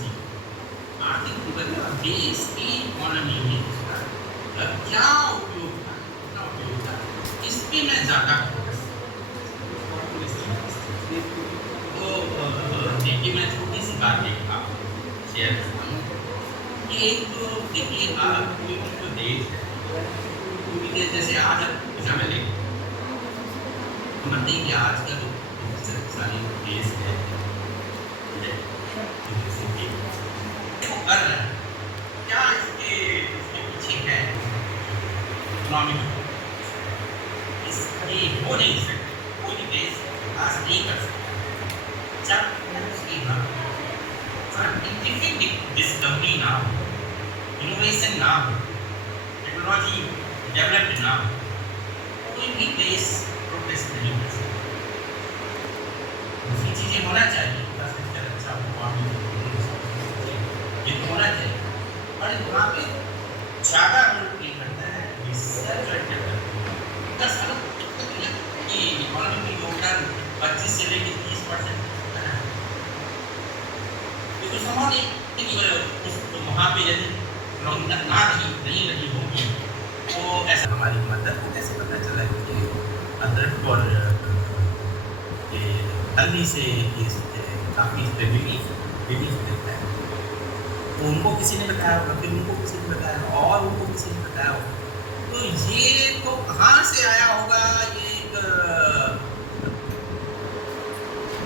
जीवन देश की इकोनॉमी में उसका क्या उपयोग था इस पर मैं ज़्यादा तो देखिए मैं छोटी सी बात आपको शेयर करता हूँ कि एक तो देखिए आप कोई जो देश है कोई देश जैसे आज में लें समझते हैं कि आज का जो शक्तिशाली देश है कर रहा है क्या इसके पीछे है इकोनॉमिक इसके हो नहीं सकते, कोई देश विकास नहीं कर सकता जब उसकी साइंटिफिक डिस्कवरी ना हो, इनोवेशन ना हो, टेक्नोलॉजी डेवलप्ड ना हो, कोई भी देश प्रोग्रेस नहीं कर सकता। दूसरी चीज़ें होना चाहिए, इंफ्रास्ट्रक्चर अच्छा हो, ये तो होना चाहिए, पर वहाँ पे ज़्यादा रोल प्ले करता है रिसर्च और डेवलपमेंट। 10 सालों की इकोनॉमी में योगदान 25 से लेकर 30% तो संभव नहीं कि वहाँ पे यदि ना नहीं रही होगी तो ऐसा हमारी मदद को कैसे पता चला कि अदरक और ये हल्दी से काफ़ी रिलीफ मिलता है। तो उनको किसी ने बताया होगा, फिर उनको किसी ने बताया और उनको किसी ने बताया होगा, तो ये तो कहाँ से आया होगा, ये एक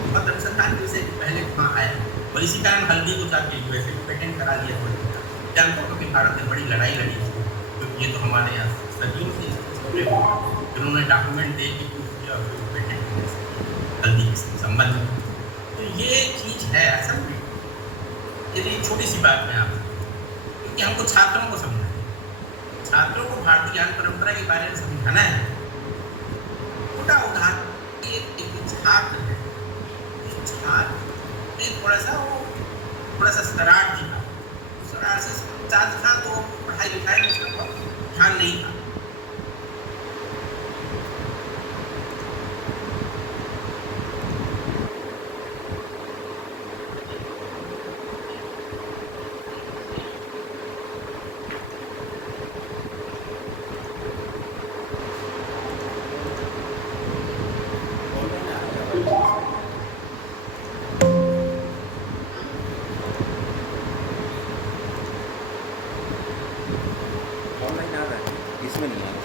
बहुत अनुसंधान से पहले कहाँ आया और इसी कारण हल्दी को जाके यूएसए को पेटेंट करा दिया। जानता हूँ कि भारत ने बड़ी लड़ाई लड़ी क्योंकि ये तो हमारे यहाँ सदियों से उन्होंने डॉक्यूमेंट दे के प्रूफ किया पेटेंट हल्दी के संबंध में। तो ये चीज़ है असल में, यदि छोटी सी बात में आपसे क्योंकि हमको छात्रों को समझना है, छात्रों को भारतीय ज्ञान परंपरा के बारे में समझाना है। छोटा उदाहरण एक छात्र है, छात्र थोड़ा सा शरारती था, शरारत से चार्ज था तो पढ़ाई लिखाई में उसका ध्यान नहीं था। इसमें नहीं आ रहा।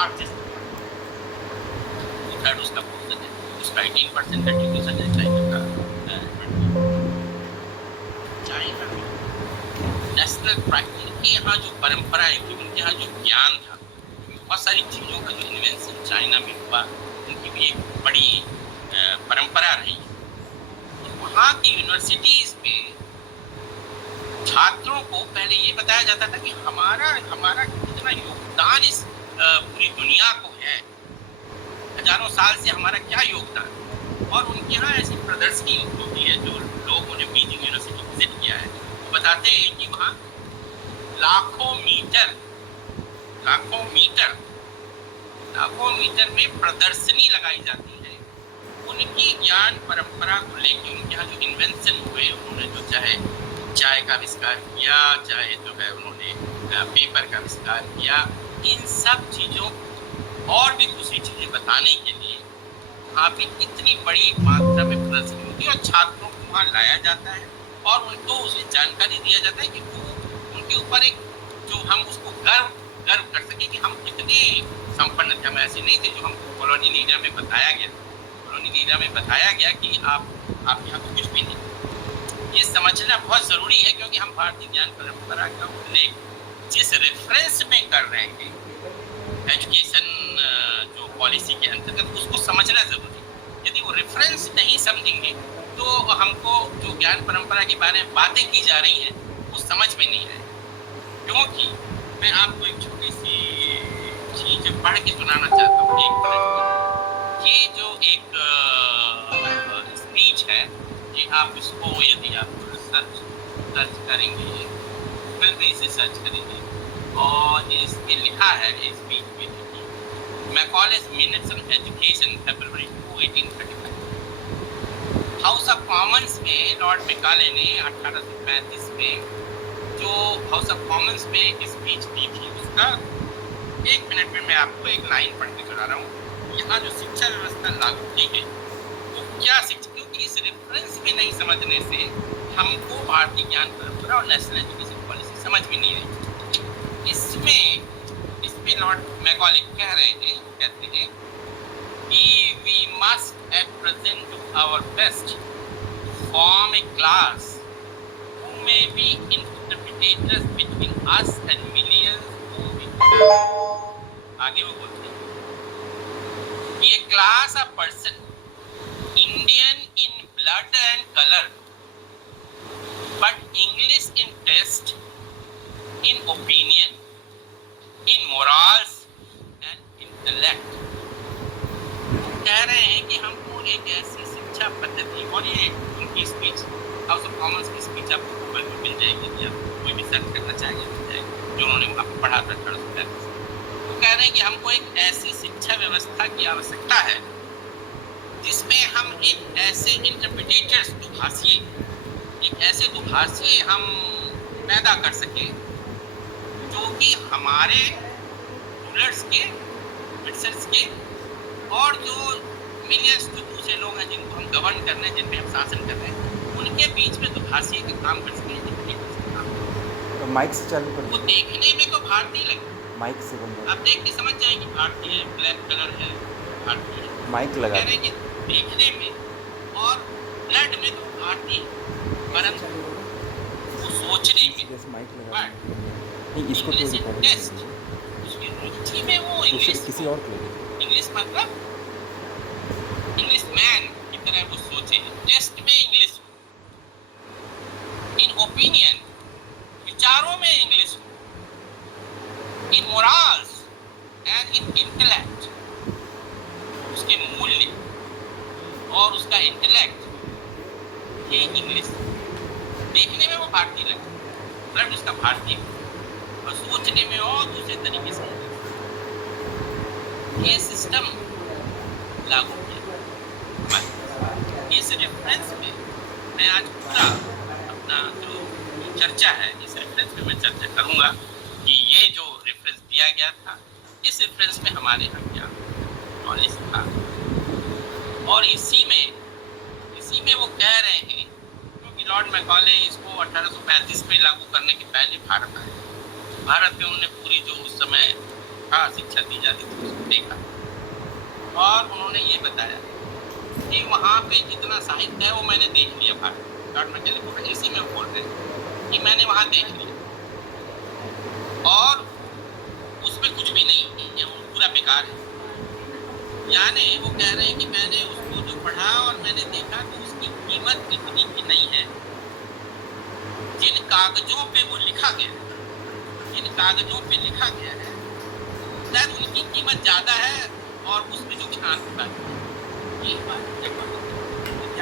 लार्जेस्ट, 2/3 उसका पोर्शन है, उसका 18% कंट्रीब्यूशन है चाइना का। चाइना में नेशनल प्राइड, इनके यहाँ जो परंपरा है, इनके यहाँ जो ज्ञान था, बहुत सारी चीज़ों का जो इन्वेंशन चाइना में हुआ, उनकी भी एक बड़ी परंपरा रही। तो वहाँ की यूनिवर्सिटीज़ में छात्रों को पहले ये बताया जाता था कि हमारा कितना योगदान इस पूरी दुनिया को है, हजारों साल से हमारा क्या योगदान। और उनके यहाँ ऐसी प्रदर्शनी होती है, जो लोगों ने बीजिंग यूनिवर्सिटी विजिट किया है, वो बताते हैं कि वहाँ लाखों मीटर में प्रदर्शनी लगाई जाती है उनकी ज्ञान परंपरा को लेकर। उनके यहाँ जो इन्वेंशन हुए, उन्होंने जो चाहे चाय का आविष्कार किया, चाहे जो है उन्होंने पेपर का आविष्कार किया, इन सब चीज़ों और भी दूसरी चीज़ें बताने के लिए वहाँ पे इतनी बड़ी मात्रा में प्रदर्शनी होती है और छात्रों को वहाँ लाया जाता है और उनको उसे जानकारी दिया जाता है कि वो उनके ऊपर एक जो हम उसको गर्व कर सके कि हम कितने संपन्न थे। हम ऐसे नहीं थे जो हमको कॉलोनी लीडर में बताया गया कि आप यहाँ को कुछ भी नहीं। ये समझना बहुत ज़रूरी है, क्योंकि हम भारतीय ज्ञान परंपरा का उल्लेख जिस रेफरेंस में कर रहे हैं एजुकेशन जो पॉलिसी के अंतर्गत, उसको समझना ज़रूरी है। यदि वो रेफरेंस नहीं समझेंगे तो हमको जो ज्ञान परंपरा के बारे में बातें की जा रही हैं वो समझ में नहीं आए। क्योंकि मैं आपको एक छोटी सी चीज़ पढ़ के सुनाना चाहता हूँ, एक मिनट। ये जो एक स्पीच है, कि आप इसको यदि आप सर्च करेंगे, गूगल पे इसे सर्च करेंगे और इसमें लिखा है इस स्पीच में, Macaulay's minutes on education February 2, 1835। House of Commons में लॉर्ड मैकाले ने 1835 में जो हाउस ऑफ कॉमन्स में एक स्पीच दी थी, उसका 1 मिनट में मैं आपको एक लाइन पढ़ के सुना रहा हूँ। यहाँ जो शिक्षा व्यवस्था लागू की गई वो क्या शिक्षा, क्योंकि इस रेफरेंस में नहीं समझने से हमको भारतीय ज्ञान परंपरा और नेशनल एजुकेशन पॉलिसी समझ में नहीं रही। इसमें लॉर्ड मैकॉले कह रहे हैं, कहते हैं कि we must at present do our best form a class who may be interpreters between us and millions who we आगे वो बोलते हैं कि a class of person Indian in blood and color but English in taste, in opinion, in morals and intellect। कह रहे हैं कि हमको एक ऐसी शिक्षा पद्धति, और ये उनकी स्पीच हाउस ऑफ कॉमन्स की स्पीच आपको गूगल पर मिल जाएगी, या कोई भी सर्च करना चाहेंगे मिल जाएगी, जो उन्होंने आपको पढ़ा था 1835। वो कह रहे हैं कि हमको एक ऐसी शिक्षा व्यवस्था की आवश्यकता है जिसमें हम एक ऐसे इंटरप्रिटेटर्स, एक ऐसे दुभाषी हम पैदा कर सकें जो कि हमारे रूलर्स के, मिनिस्टर्स के, और जो मिलियंस जो दूसरे लोग हैं जिनको हम गवर्न कर रहे हैं, जिन पे हम शासन कर रहे हैं, उनके बीच में दुभाषी के काम कर सकें। तो माइक से चालू कर, वो देखने में तो भारतीय लगे, माइक से बंद, आप देख के समझ जाएंगे भारतीय, ब्लैक कलर है भारतीय, माइक लगा कह रहे हैं कि देखने में और ब्लड में तो भारतीय, परंतु वो सोचने में, माइक लगा नहीं, इसको इंग्लिश तो इन टेस्ट, उसकी रुचि में वो इंग्लिश, किसी और को इंग्लिश मतलब इंग्लिश मैन की तरह वो सोचे, टेस्ट में इंग्लिश, इन ओपिनियन विचारों में English, in morals and in intellect, उसके मूल्य और उसका इंटेलेक्ट, ये इंग्लिश। देखने में वो भारतीय लगे, ब्लड उसका भारतीय, और सोचने में और दूसरे तरीके से ये सिस्टम लागू किया। इस रेफरेंस में मैं आज पूरा अपना जो चर्चा है, इस रेफरेंस में मैं चर्चा करूंगा कि ये जो रेफरेंस दिया गया था, इस रेफरेंस में हमारे यहाँ क्या नॉलेज था, और इसी में वो कह रहे हैं, क्योंकि लॉर्ड मैकॉले इसको 1835 में लागू करने के पहले भारत आए। भारत में उन्होंने पूरी जो उस समय था, शिक्षा दी जाती थी, उसको देखा और उन्होंने ये बताया कि वहाँ पे जितना साहित्य है वो मैंने देख लिया। भारत गवर्नमेंट टेलीफोन इसी में बोल रहे हैं कि मैंने वहाँ देख लिया और उसमें कुछ भी नहीं है, वो पूरा बेकार है। यानी वो कह रहे हैं कि मैंने उसको जो पढ़ा और मैंने देखा तो उसकी कीमत इतनी भी नहीं है। जिन कागजों पे वो लिखा गया है, जिन कागजों पे लिखा गया है शायद उनकी कीमत ज़्यादा है और उसमें जो ध्यान होता है ये बात क्या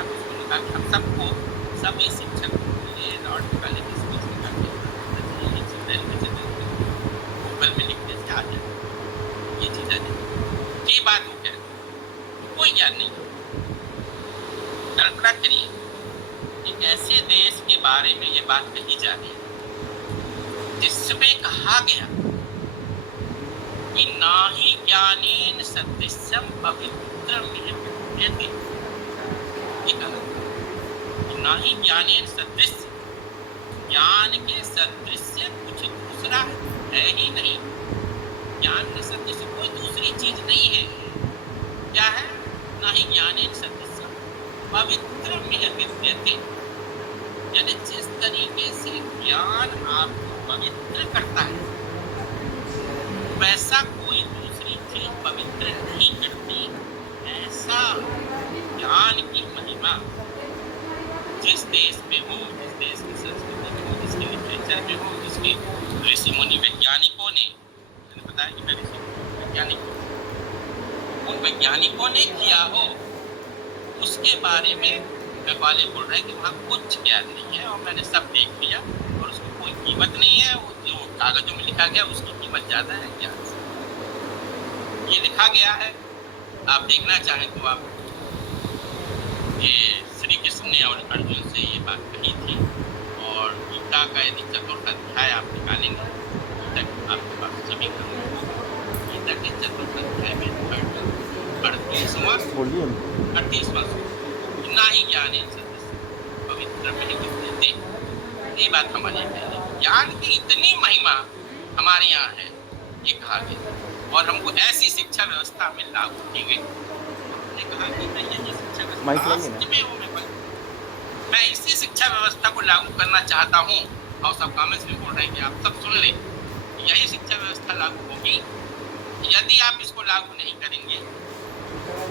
कुछ कहा कि हम सबको सभी शिक्षक ये लॉर्ड निकाले की स्पीच निकालते गूगल में लिखने से आ जाए ये चीज़ आ जाए। ये बात हो क्या कोई ज्ञान नहीं। कल्पना करिए कि ऐसे देश के बारे में ये बात कही जा रही है जिसमें कहा गया कि नाहि ज्ञानेन सदृशम पवित्रम विद्यते, नाहि ज्ञानेन सदृश, ज्ञान के सदृश कुछ दूसरा है ही नहीं। ज्ञान के सदृश कोई दूसरी चीज नहीं है। क्या है? नाहि ज्ञानेन सदृश पवित्रम विद्यते, यानी जिस तरीके से ज्ञान आपको पवित्र करता है वैसा कोई दूसरी चीज पवित्र नहीं करती। ऐसा ज्ञान की महिमा जिस देश में हो, जिस देश की संस्कृति में हो, जिसके लिटरेचर में हो, जिसके ऋषि मुनि वैज्ञानिकों ने, मैंने बताया कि मैं ऋषि वैज्ञानिक, उन वैज्ञानिकों ने किया हो, उसके बारे में वाले बोल रहे हैं कि वहाँ कुछ ज्ञान नहीं है और मैंने सब देख लिया और उसकी कोई कीमत नहीं है। वो जो कागजों में लिखा गया उसकी कीमत ज़्यादा है ज्ञान से। ये लिखा गया है, आप देखना चाहें तो आप, ये श्री कृष्ण ने और अर्जुन से ये बात कही थी और गीता का यदि चतुर्थ अध्याय आप निकालेंगे, गीता आपके पास सभी का गीता के चतुर्थ अध्याय में 38वां ना ही ज्ञान पवित्र देते, ये बात हमारे यहाँ ज्ञान की इतनी महिमा हमारे यहाँ है ये कहा गया और हमको ऐसी शिक्षा व्यवस्था में लागू की गई। हमने कहा कि मैं यही शिक्षा व्यवस्था मैं इसी शिक्षा व्यवस्था को लागू करना चाहता हूँ और सब कमेंट्स में बोल रहे हैं कि आप सब सुन लें, यही शिक्षा व्यवस्था लागू होगी। यदि आप इसको लागू नहीं करेंगे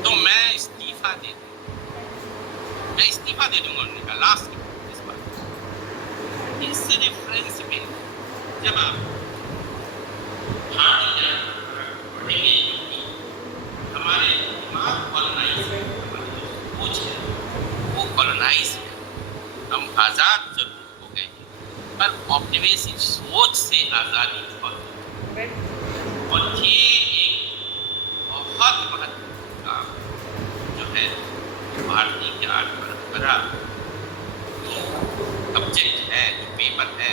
तो मैं इस्तीफा दे दूँगा, मैं इस्तीफा दे दूंगा। उन्होंने कहा लास्ट इस बात इस रेफरेंस में जब आप पढ़ेंगे हमारे दिमाग कॉलोनाइज है, सोच है वो कॉलोनाइज है। हम आज़ाद जरूर हो गए पर औपनिवेशिक सोच से आज़ादी बहुत, और ये एक बहुत महत्वपूर्ण काम जो है भारतीय ज्ञान परंपरा सब्जेक्ट है, जो पेपर है,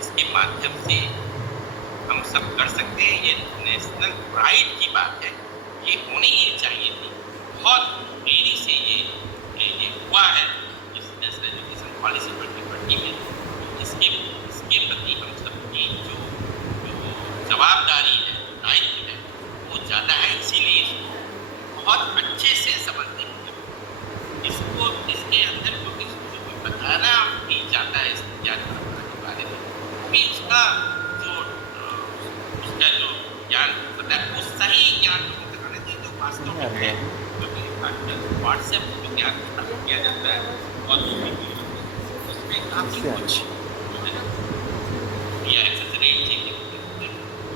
इसके माध्यम से हम सब कर सकते हैं। ये नेशनल प्राइड की बात है, ये होनी ही चाहिए थी। बहुत देरी से ये हुआ है इस नेशनल एजुकेशन पॉलिसी 2020 में। तो इसके प्रति हम सबकी जो जवाबदारी है, दायित्व है, वो ज़्यादा है। इसीलिए बहुत अच्छे से समझते हैं इसको, इसके अंदर क्योंकि बताना भी जाता है इस ज्ञान परंपरा के बारे में, भी उसका जो ज्ञान पता है वो सही ज्ञान को बताना चाहिए जो वास्तव में है। क्योंकि व्हाट्सएप जो ज्ञान किया जाता है और उसमें काफ़ी कुछ जो है ना या एक्सेसरीज चीज़ें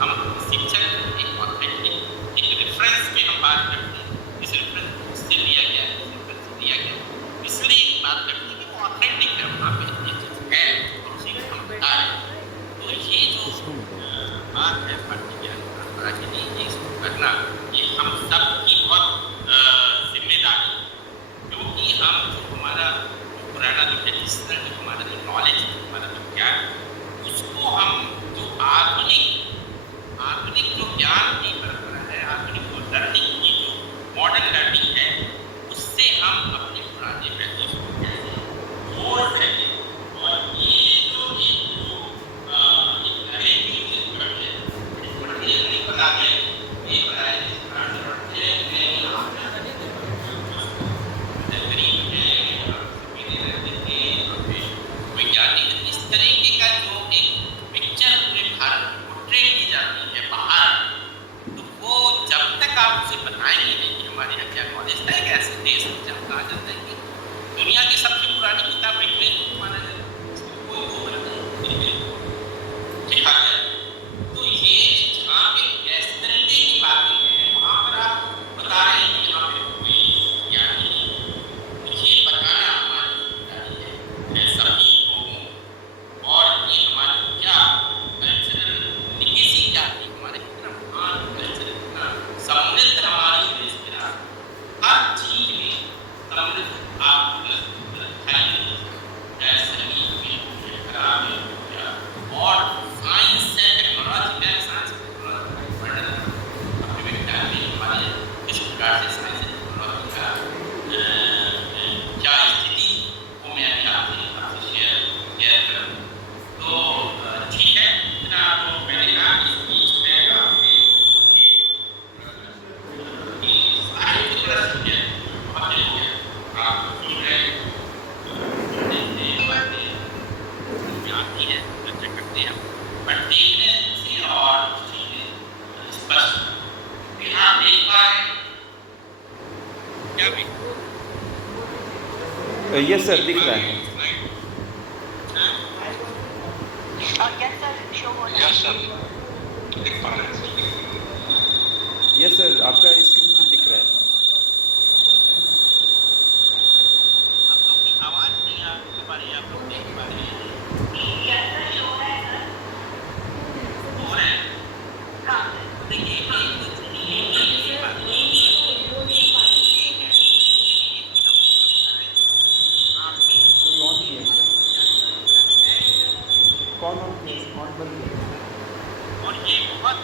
हम शिक्षक एक ऑथेंटिक एक रेफरेंस में हम बात करते हैं, इस रेफरेंस से लिया गया है, दिया गया इसलिए बात करते हैं कि वो ऑथेंटिक है, वहाँ पे ये चीज़ है और उसी को हम बता रहे हैं। तो ये जो बात है भारतीय ज्ञान परंपरा के लिए ये इसको करना ये हम सब की बहुत जिम्मेदारी, क्योंकि हम जो हमारा पुराना जो ट्रेडिशनल जो हमारा जो नॉलेज है, हमारा तरीके का जो एक पिक्चर में भारत पोर्ट्रेट की जाती है बाहर, तो वो जब तक आप उसे बताएंगे नहीं कि हमारे यहाँ क्या कॉलेज था, एक ऐसे देश में जब कहा जाता है कि दुनिया की सबसे पुरानी किताब ऋग्वेद को माना जाता है, कोई वो लिखा गया। तो ये जहाँ पे इस तरीके की बातें हैं, वहाँ पर आप बता रहे हैं कि यहाँ पे कोई ज्ञान नहीं, ये बताना हमारी जिम्मेदारी है सभी लोगों। और ये हमारे क्या कल्चरल लिगेसी क्या थी, हमारे कितना महान कल्चर, कितना समृद्ध हमारी देश की हर चीज में समृद्ध आपको दिखाई देगी, चाहे संगीत में हो या कला में हो या और साइंस एंड टेक्नोलॉजी में, साइंस एंड टेक्नोलॉजी पढ़ रहे हैं अपने विज्ञान में हमारे इस प्रकार से साइंस एंड टेक्नोलॉजी का क्या स्थिति वो मैं अभी आपसे शेयर करूँ। तो ठीक है, इतना तो मैंने कहा इस बीच में साहित्य का सब्जेक्ट बहुत हो गया, आप सुन रहे हैं, बातें आती है, चर्चा करते हैं, बट देखने से और चीजें स्पष्ट यहाँ देख पा रहे हैं क्या भी। यस सर, दिख रहा है। यस सर, आपका स्क्रीन में दिख रहा है। आप लोग की आवाज नहीं आ पा रही है, आप लोग देख पा रहे हैं, हो रहा है। देखिए कौन बंद किया? और ये बहुत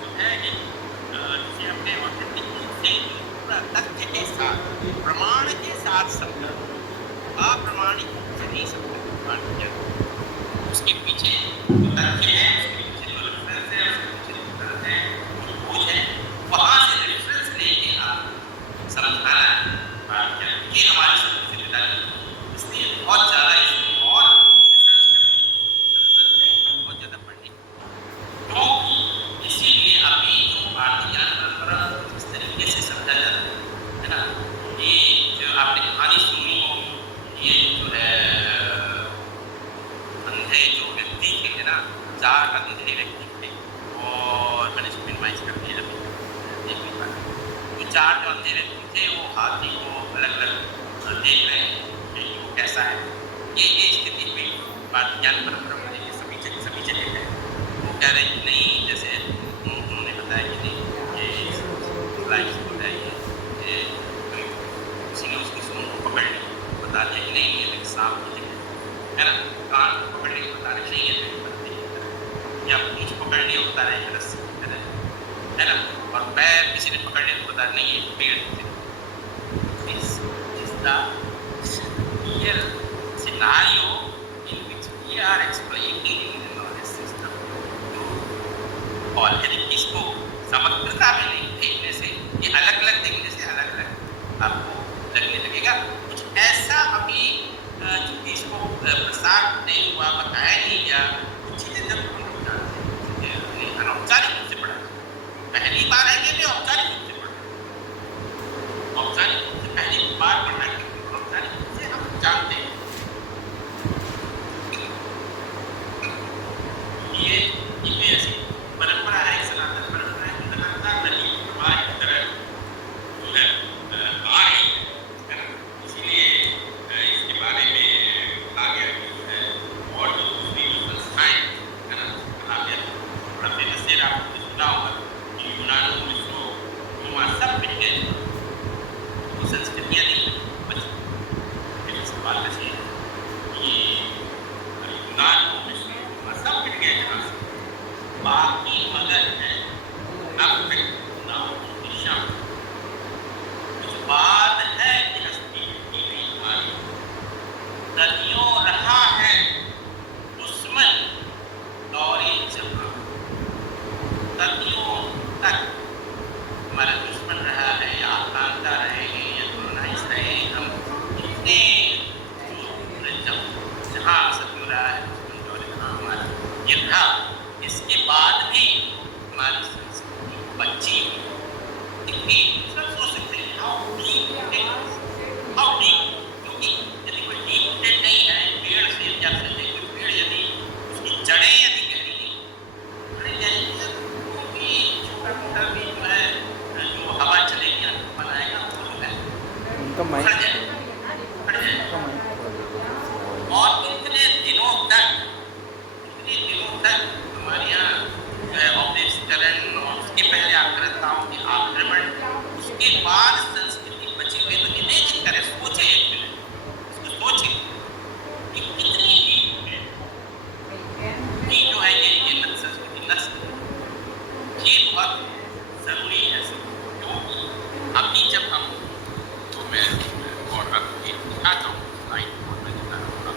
जो है जिसे अपने ऑथेंटिक से पूरा तथ्य के साथ, प्रमाण के साथ समझा, अप्रमाणिक से नहीं समझा, उसके पीछे जो तथ्य है, उसके पीछे जो रेफरेंस है, उसके पीछे जो तर्क है, जो खोज है, वहाँ से रेफरेंस लेके आप समझाना ये हमारी सबकी जिम्मेदारी है। इसलिए बहुत ज़्यादा इसमें और रिसर्च करने की जरूरत है, बहुत ज़्यादा पढ़ने की। क्योंकि इसीलिए अभी जो भारतीय ज्ञान परंपरा इस तरीके से समझा जाता है ना, ये जो आपने कहानी सुनी हो, ये जो है अंधे जो व्यक्ति थे ना, 4 अंधे व्यक्ति थे और मैंने इसको मिनिमाइज कर दिया अभी देख नहीं पाया। तो 4 जो अंधे व्यक्ति थे वो हाथी को अलग अलग देख रहे हैं कि वो कैसा है। ये स्थिति हुई भारतीय ज्ञान परंपरा में देखिए सभी जगह है। वो कह रहे हैं कि नहीं, जैसे उन्होंने बताया कि नहीं ये लाइफ होता है, ये किसी ने उसकी सूंड को पकड़ ली, बता दिया कि नहीं ये एक सांप की जगह है ना, कान को पकड़ के बता रहे नहीं ये पत्ते की तरह, या पूंछ पकड़ लिए बता रहे हैं रस्सी की तरह है ना, और पैर किसी ने पकड़ लिया तो बता रहे नहीं ये पेड़ की तरह। This is the real scenario in which we are explaining the knowledge system to all। यदि इसको समग्रता में नहीं देखने से, ये अलग अलग देखने से अलग अलग आपको लगने लगेगा। कुछ ऐसा अभी इसको प्रसार नहीं हुआ, बताया नहीं गया, कुछ चीज़ें जरूर हम लोग जानते हैं, अनौपचारिक रूप से पढ़ा, पहली बार है ये भी औपचारिक रूप से पढ़ा, औपचारिक रूप से पहली बार पढ़ा कि औपचारिक रूप से हम जानते हैं। ये ऐसी परंपरा है, सनातन परंपरा है, लगातार नदी प्रवाह की तरह जो है आ रही है ना, इसीलिए इसके बारे में कहा गया कि जो है और जो दूसरी संस्थाएं है ना, कहा गया थोड़ा फेमस है, आपने सुना होगा कि यूनानो मिस्रो वहाँ सब मिल गए, तो संस्कृतियाँ नहीं बची। फिर सवाल ऐसे कि यूनानो मिस्रो वहाँ सब मिल गए जहाँ से, बाकी मगर है नब्बे नाम दिशा, कुछ बात है कि हस्ती नहीं आई, सदियों रहा है दुश्मन दौरे जहां, सदियों तक हमारा दुश्मन रहा है, या आक्रांता रहे हैं, या कॉलोनाइज रहे हैं हम, कितने जहाँ सदियों रहा है दुश्मन जड़ें यदि गहरी नहीं, जड़ें गहरी नहीं तो भी छोटा मोटा भी जो है जो हवा चलेगी बनाएगा वो जो है उनका फट माइक जाएगा। और इतने दिनों तक हमारे यहाँ जो है ऑब्जेक्शन और उसके पहले आक्रांताओं के आक्रमण, उसके बाद संस्कृति बची हुई। तो इमेजिन करें, सोचे एक मिनट, इसको सोचे कि कितनी ही जो है ये संस्कृति नष्ट, ये बहुत जरूरी है। क्योंकि अभी जब हम तो मैं और अब ये दिखाता हूँ स्लाइड और मैं दिखा रहा हूँ,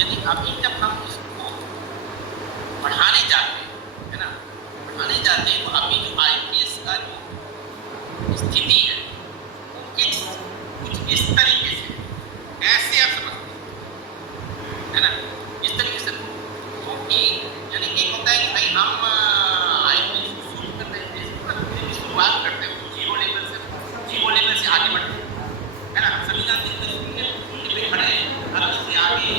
यदि अभी जब हम इसको पढ़ाने जाते हैं, है ना, पढ़ाने जाते हैं, तो अभी जो IPS का जो स्थिति है वो कुछ इस तरीके से, ऐसे आप समझते हैं, है ना, इस तरीके से। क्योंकि यानी एक होता है कि भाई हम IPS को शुरू कर रहे हैं, शुरुआत करते हैं जीरो लेवल से आगे बढ़ते हैं, है ना। हम सभी जानते हैं कि खड़े हैं, अब इससे आगे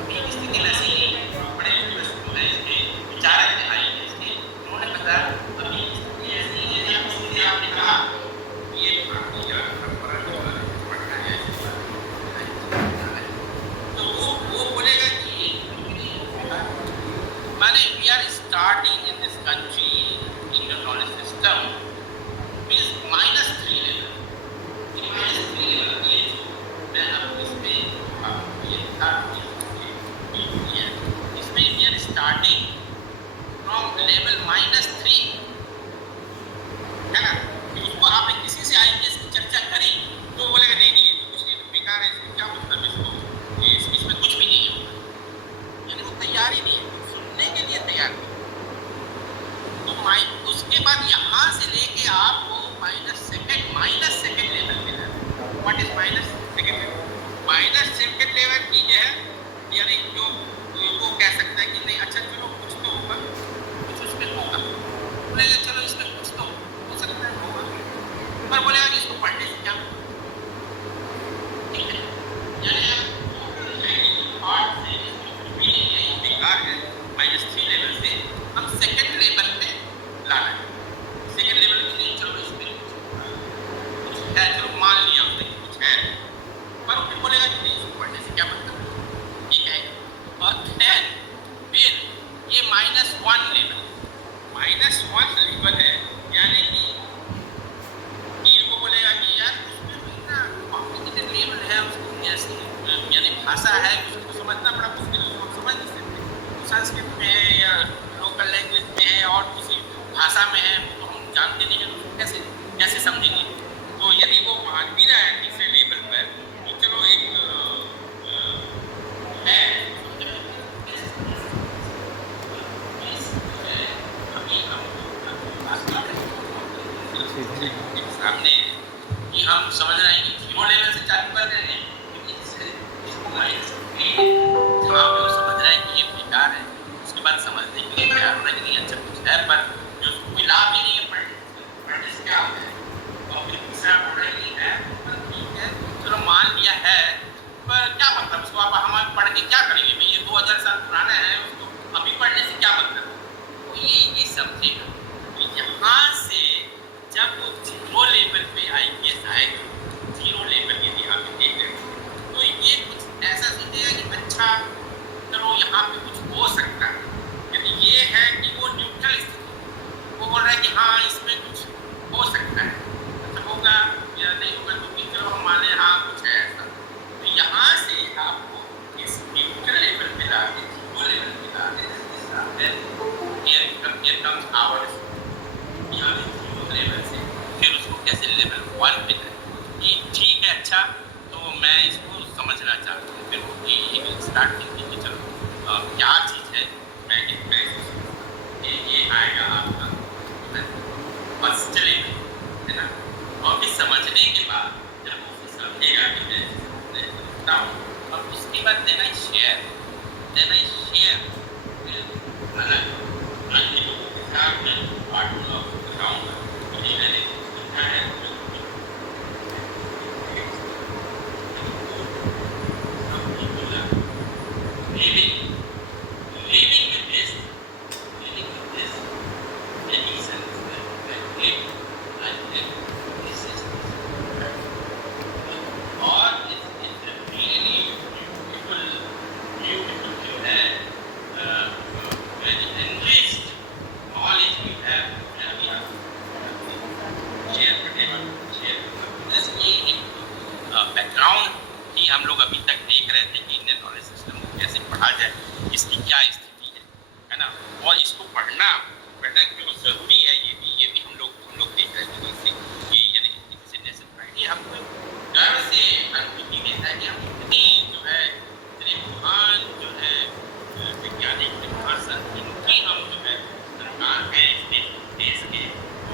अभी स्थिति वैसी नहीं, बड़े इसके विचारक थे IPS के, उन्होंने बताया अभी स्थिति ऐसी है, इसलिए आपने कहा ये तो वो बोलेगा कि माने we are starting in this country in your knowledge system with -3 level, -3 level ये मैं अब इसमें ये था इसमें we are starting from level -3, है ना। उसको आपने किसी से IPS की चर्चा करी तो बोलेगा नहीं नहीं कुछ नहीं, बेकार है, इसमें क्या मतलब, इसको इसमें कुछ भी नहीं होगा, यानी वो तैयार ही नहीं है, सुनने के लिए तैयार नहीं। तो उसके बाद यहाँ से लेके आपको -2nd लेवल मिला। What is -2nd level? -2nd level की जो है, यानी जो वो कह सकता है कि नहीं अच्छा चलो कुछ तो होगा, कुछ उसमें होगा, बोलेगा चलो इसमें कुछ तो हो सकता है होगा, पर बोलेगा कि इसको पढ़ने से क्या, ठीक है, यानी पार्ट से बेकार है। -3 लेवल से हम 2nd लेवल पे लाना है। 2nd लेवल के लिए चलो इसमें कुछ है, चलो मान लिया हमने कुछ है, पर फिर बोलेगा कि नहीं इसको पढ़ने से क्या मतलब है, ठीक है। और फिर ये -1 लेवल है, यानी कि वो बोलेगा कि यार उसमें ना कॉम्प्लिकेटेड लेवल है, उसको यानी भाषा है, उसको समझना बड़ा मुश्किल है, उसको समझ नहीं सकते, संस्कृत में है या लोकल लैंग्वेज में है और किसी भाषा में है, तो हम जानते नहीं हैं, उसको कैसे समझेंगे। तो यदि वो मान भी रहा है तीसरे लेवल पर, तो चलो एक है सामने कि हम समझ रहे हैं कि 0 लेवल से चालू कर रहे हैं, जहाँ पे वो समझ रहा है कि ये बेकार है, उसके बाद समझने के लिए तैयार होना कि नहीं अच्छा कुछ है, पर जो कोई लाभ ही नहीं है पढ़ने से क्या होता है, और फिर दूसरा पढ़ ही है, पर ठीक है चलो मान लिया है, पर क्या मतलब उसको आप हम पढ़ के क्या करेंगे भाई, ये 2000 साल पुराना है, उसको अभी पढ़ने से क्या मतलब, तो ये समझेगा। तो यहाँ से जब वो 0 लेवल पे IPS आएगा, 0 लेवल यदि आप देख रहे हैं तो ये कुछ ऐसा सोचेगा कि अच्छा चलो यहाँ पे कुछ हो सकता है, यदि ये है कि वो न्यूट्रल स्थिति, वो बोल रहा है कि हाँ इसमें कुछ हो सकता है, अच्छा होगा या नहीं होगा, तो चलो हम माने हाँ कुछ है ऐसा। तो यहाँ से आपको इस न्यूट्रल लेवल पे लाके 0 लेवल पे लाके लेवल से फिर उसको कैसे लेवल 1 पे कि ठीक है अच्छा तो मैं इसको समझना चाहता हूँ, फिर वो स्टार्ट थिंकिंग कि चलो क्या चीज़ है, मैं ये आएगा आपका फर्स्ट लेवल, है ना। और फिर समझने के बाद जब वो समझेगा कि मैं समझता हूँ, और उसके बाद देना ही शेयर अलग अन्य लोगों के साथ मैं पार्ट बताऊँगा, मुझे मैंने सीखा है हम लोग अभी तक देख रहे थे कि इंडियन नॉलेज सिस्टम को कैसे पढ़ा जाए, इसकी क्या स्थिति है ना, और इसको पढ़ना बेटा क्यों ज़रूरी है, ये भी हम लोग देख रहे थे इससे कि यानी इससे नेशनल प्राइड ये हमको डर से अनुभूति देता है कि हम इतनी जो है इतने महान जो है वैज्ञानिक महासन इनकी हम जो है सरकार है इस देश के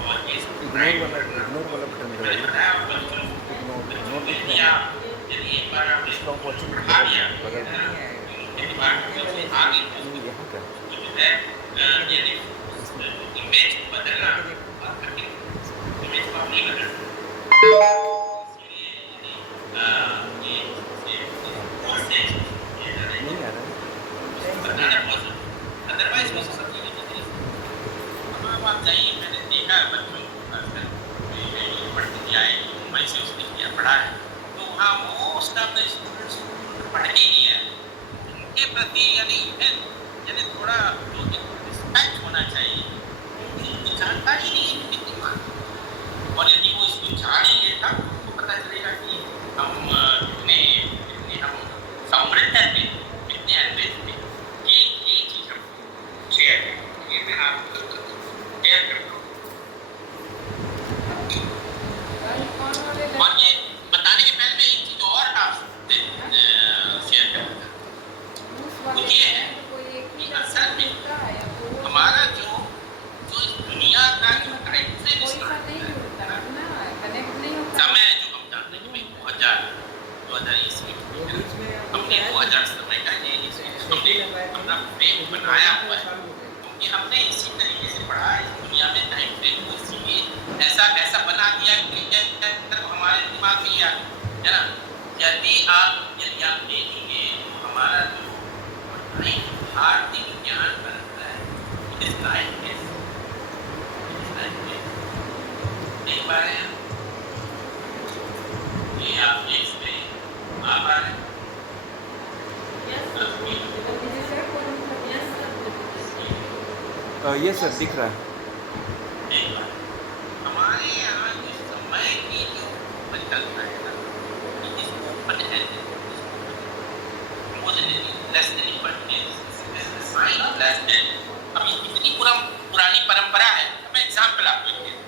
और इस इग्नोर वाला बटन दबाइए। इग्नोर दिख रहा है। यदि एक बार आपने स्टॉप वॉचिंग बढ़ा दिया बगल में एक बार आगे यहाँ का जो है यानी इमेज बदलना बहुत कठिन, इमेज को नहीं बदलना, इसलिए नहीं आ रहा है। अदरवाइज वो सब चीजें नहीं थी। अब आप जाइए, मैंने देखा है बच्चों को पढ़ के आए मुंबई से उसने किया पढ़ा है, तो वहाँ मोस्ट ऑफ द स्टूडेंट्स पढ़ ही नहीं है, उनके प्रति यानी थोड़ा जो रिस्पेक्ट होना चाहिए, उनको जानकारी नहीं है कितनी बात, और यदि वो इसको जानेंगे तब उनको पता चलेगा कि हम कितने हम समृद्ध थे, कितने अद्भुत थे। ये चीज़ हम शेयर करें, ये मैं आपको शेयर करता हूँ, और ये बताने के पहले मैं एक चीज़ और आपसे शेयर करना चाहता हूँ, तो ये है कि असल में हमारा जो इस दुनिया का जो टाइम फ्रेम समय जो हम जानते हैं कि 2000 ईस्वी हमने 2000 समय का ये हमने अपना फ्रेम बनाया हुआ है, क्योंकि हमने इसी तरीके से पढ़ा इस दुनिया में टाइम फ्रेम को, इसीलिए ऐसा बना दिया कि हमारे दिमाग में है ना। यदि आप देखेंगे तो हमारा जो भारतीय विज्ञान बनता है इस लाइन में देख पा रहे हैं, ये आप इसमें आ पा रहे हैं, ये सर दिख रहा है। हमारे यहाँ जो समय की जो परिकल्पना है ना, इसको open है, less than equal to sign less than, अब इतनी पुरानी परंपरा है। मैं एग्जाम्पल आपको देता हूँ,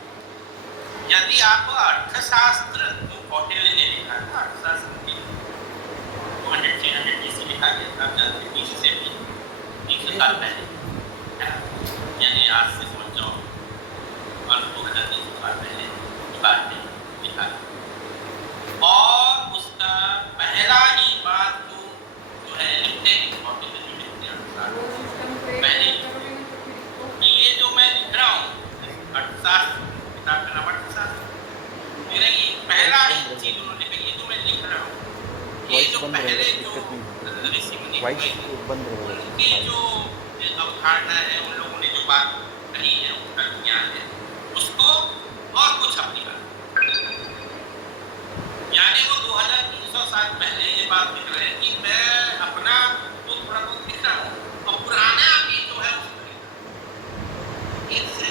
यदि आप अर्थशास्त्र जो कौटिल्य ने लिखा था, अर्थशास्त्र 200-300 BC लिखा गया था, आप जानते हैं 20 से 300 साल पहले, यानी आज से समझ जाओ और 2300 साल पहले की बात है लिखा, और उसका पहला ही बात जो है लिखते पहले ये जो मैं लिख रहा हूँ अर्थशास्त्र किताब का नाम अर्थशास्त्र, मेरा ये पहला ही चीज उन्होंने कही, ये जो मैं लिख रहा हूँ, ये जो पहले जो ऋषि मुनि उनकी जो अवधारणा है, उन लोगों ने जो बात कही है, उनका ज्ञान है, उसको और कुछ अपनी बात, यानी वो 2300 साल पहले ये बात लिख रहे हैं कि मैं अपना तो थोड़ा बहुत लिख रहा हूँ और पुराना भी जो है इससे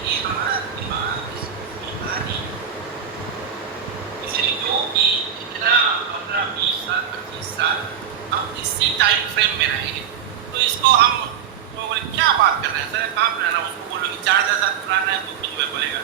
ये हमारा दिमाग इसलिए जो कि इतना 15-20 साल 25 साल हम इसी टाइम फ्रेम में रहेंगे, तो इसको हम तो क्या बात कर रहे हैं सर, कहाँ पुराना, उसको बोलो कि 4000 साल पुराना है तो कुछ बोलेगा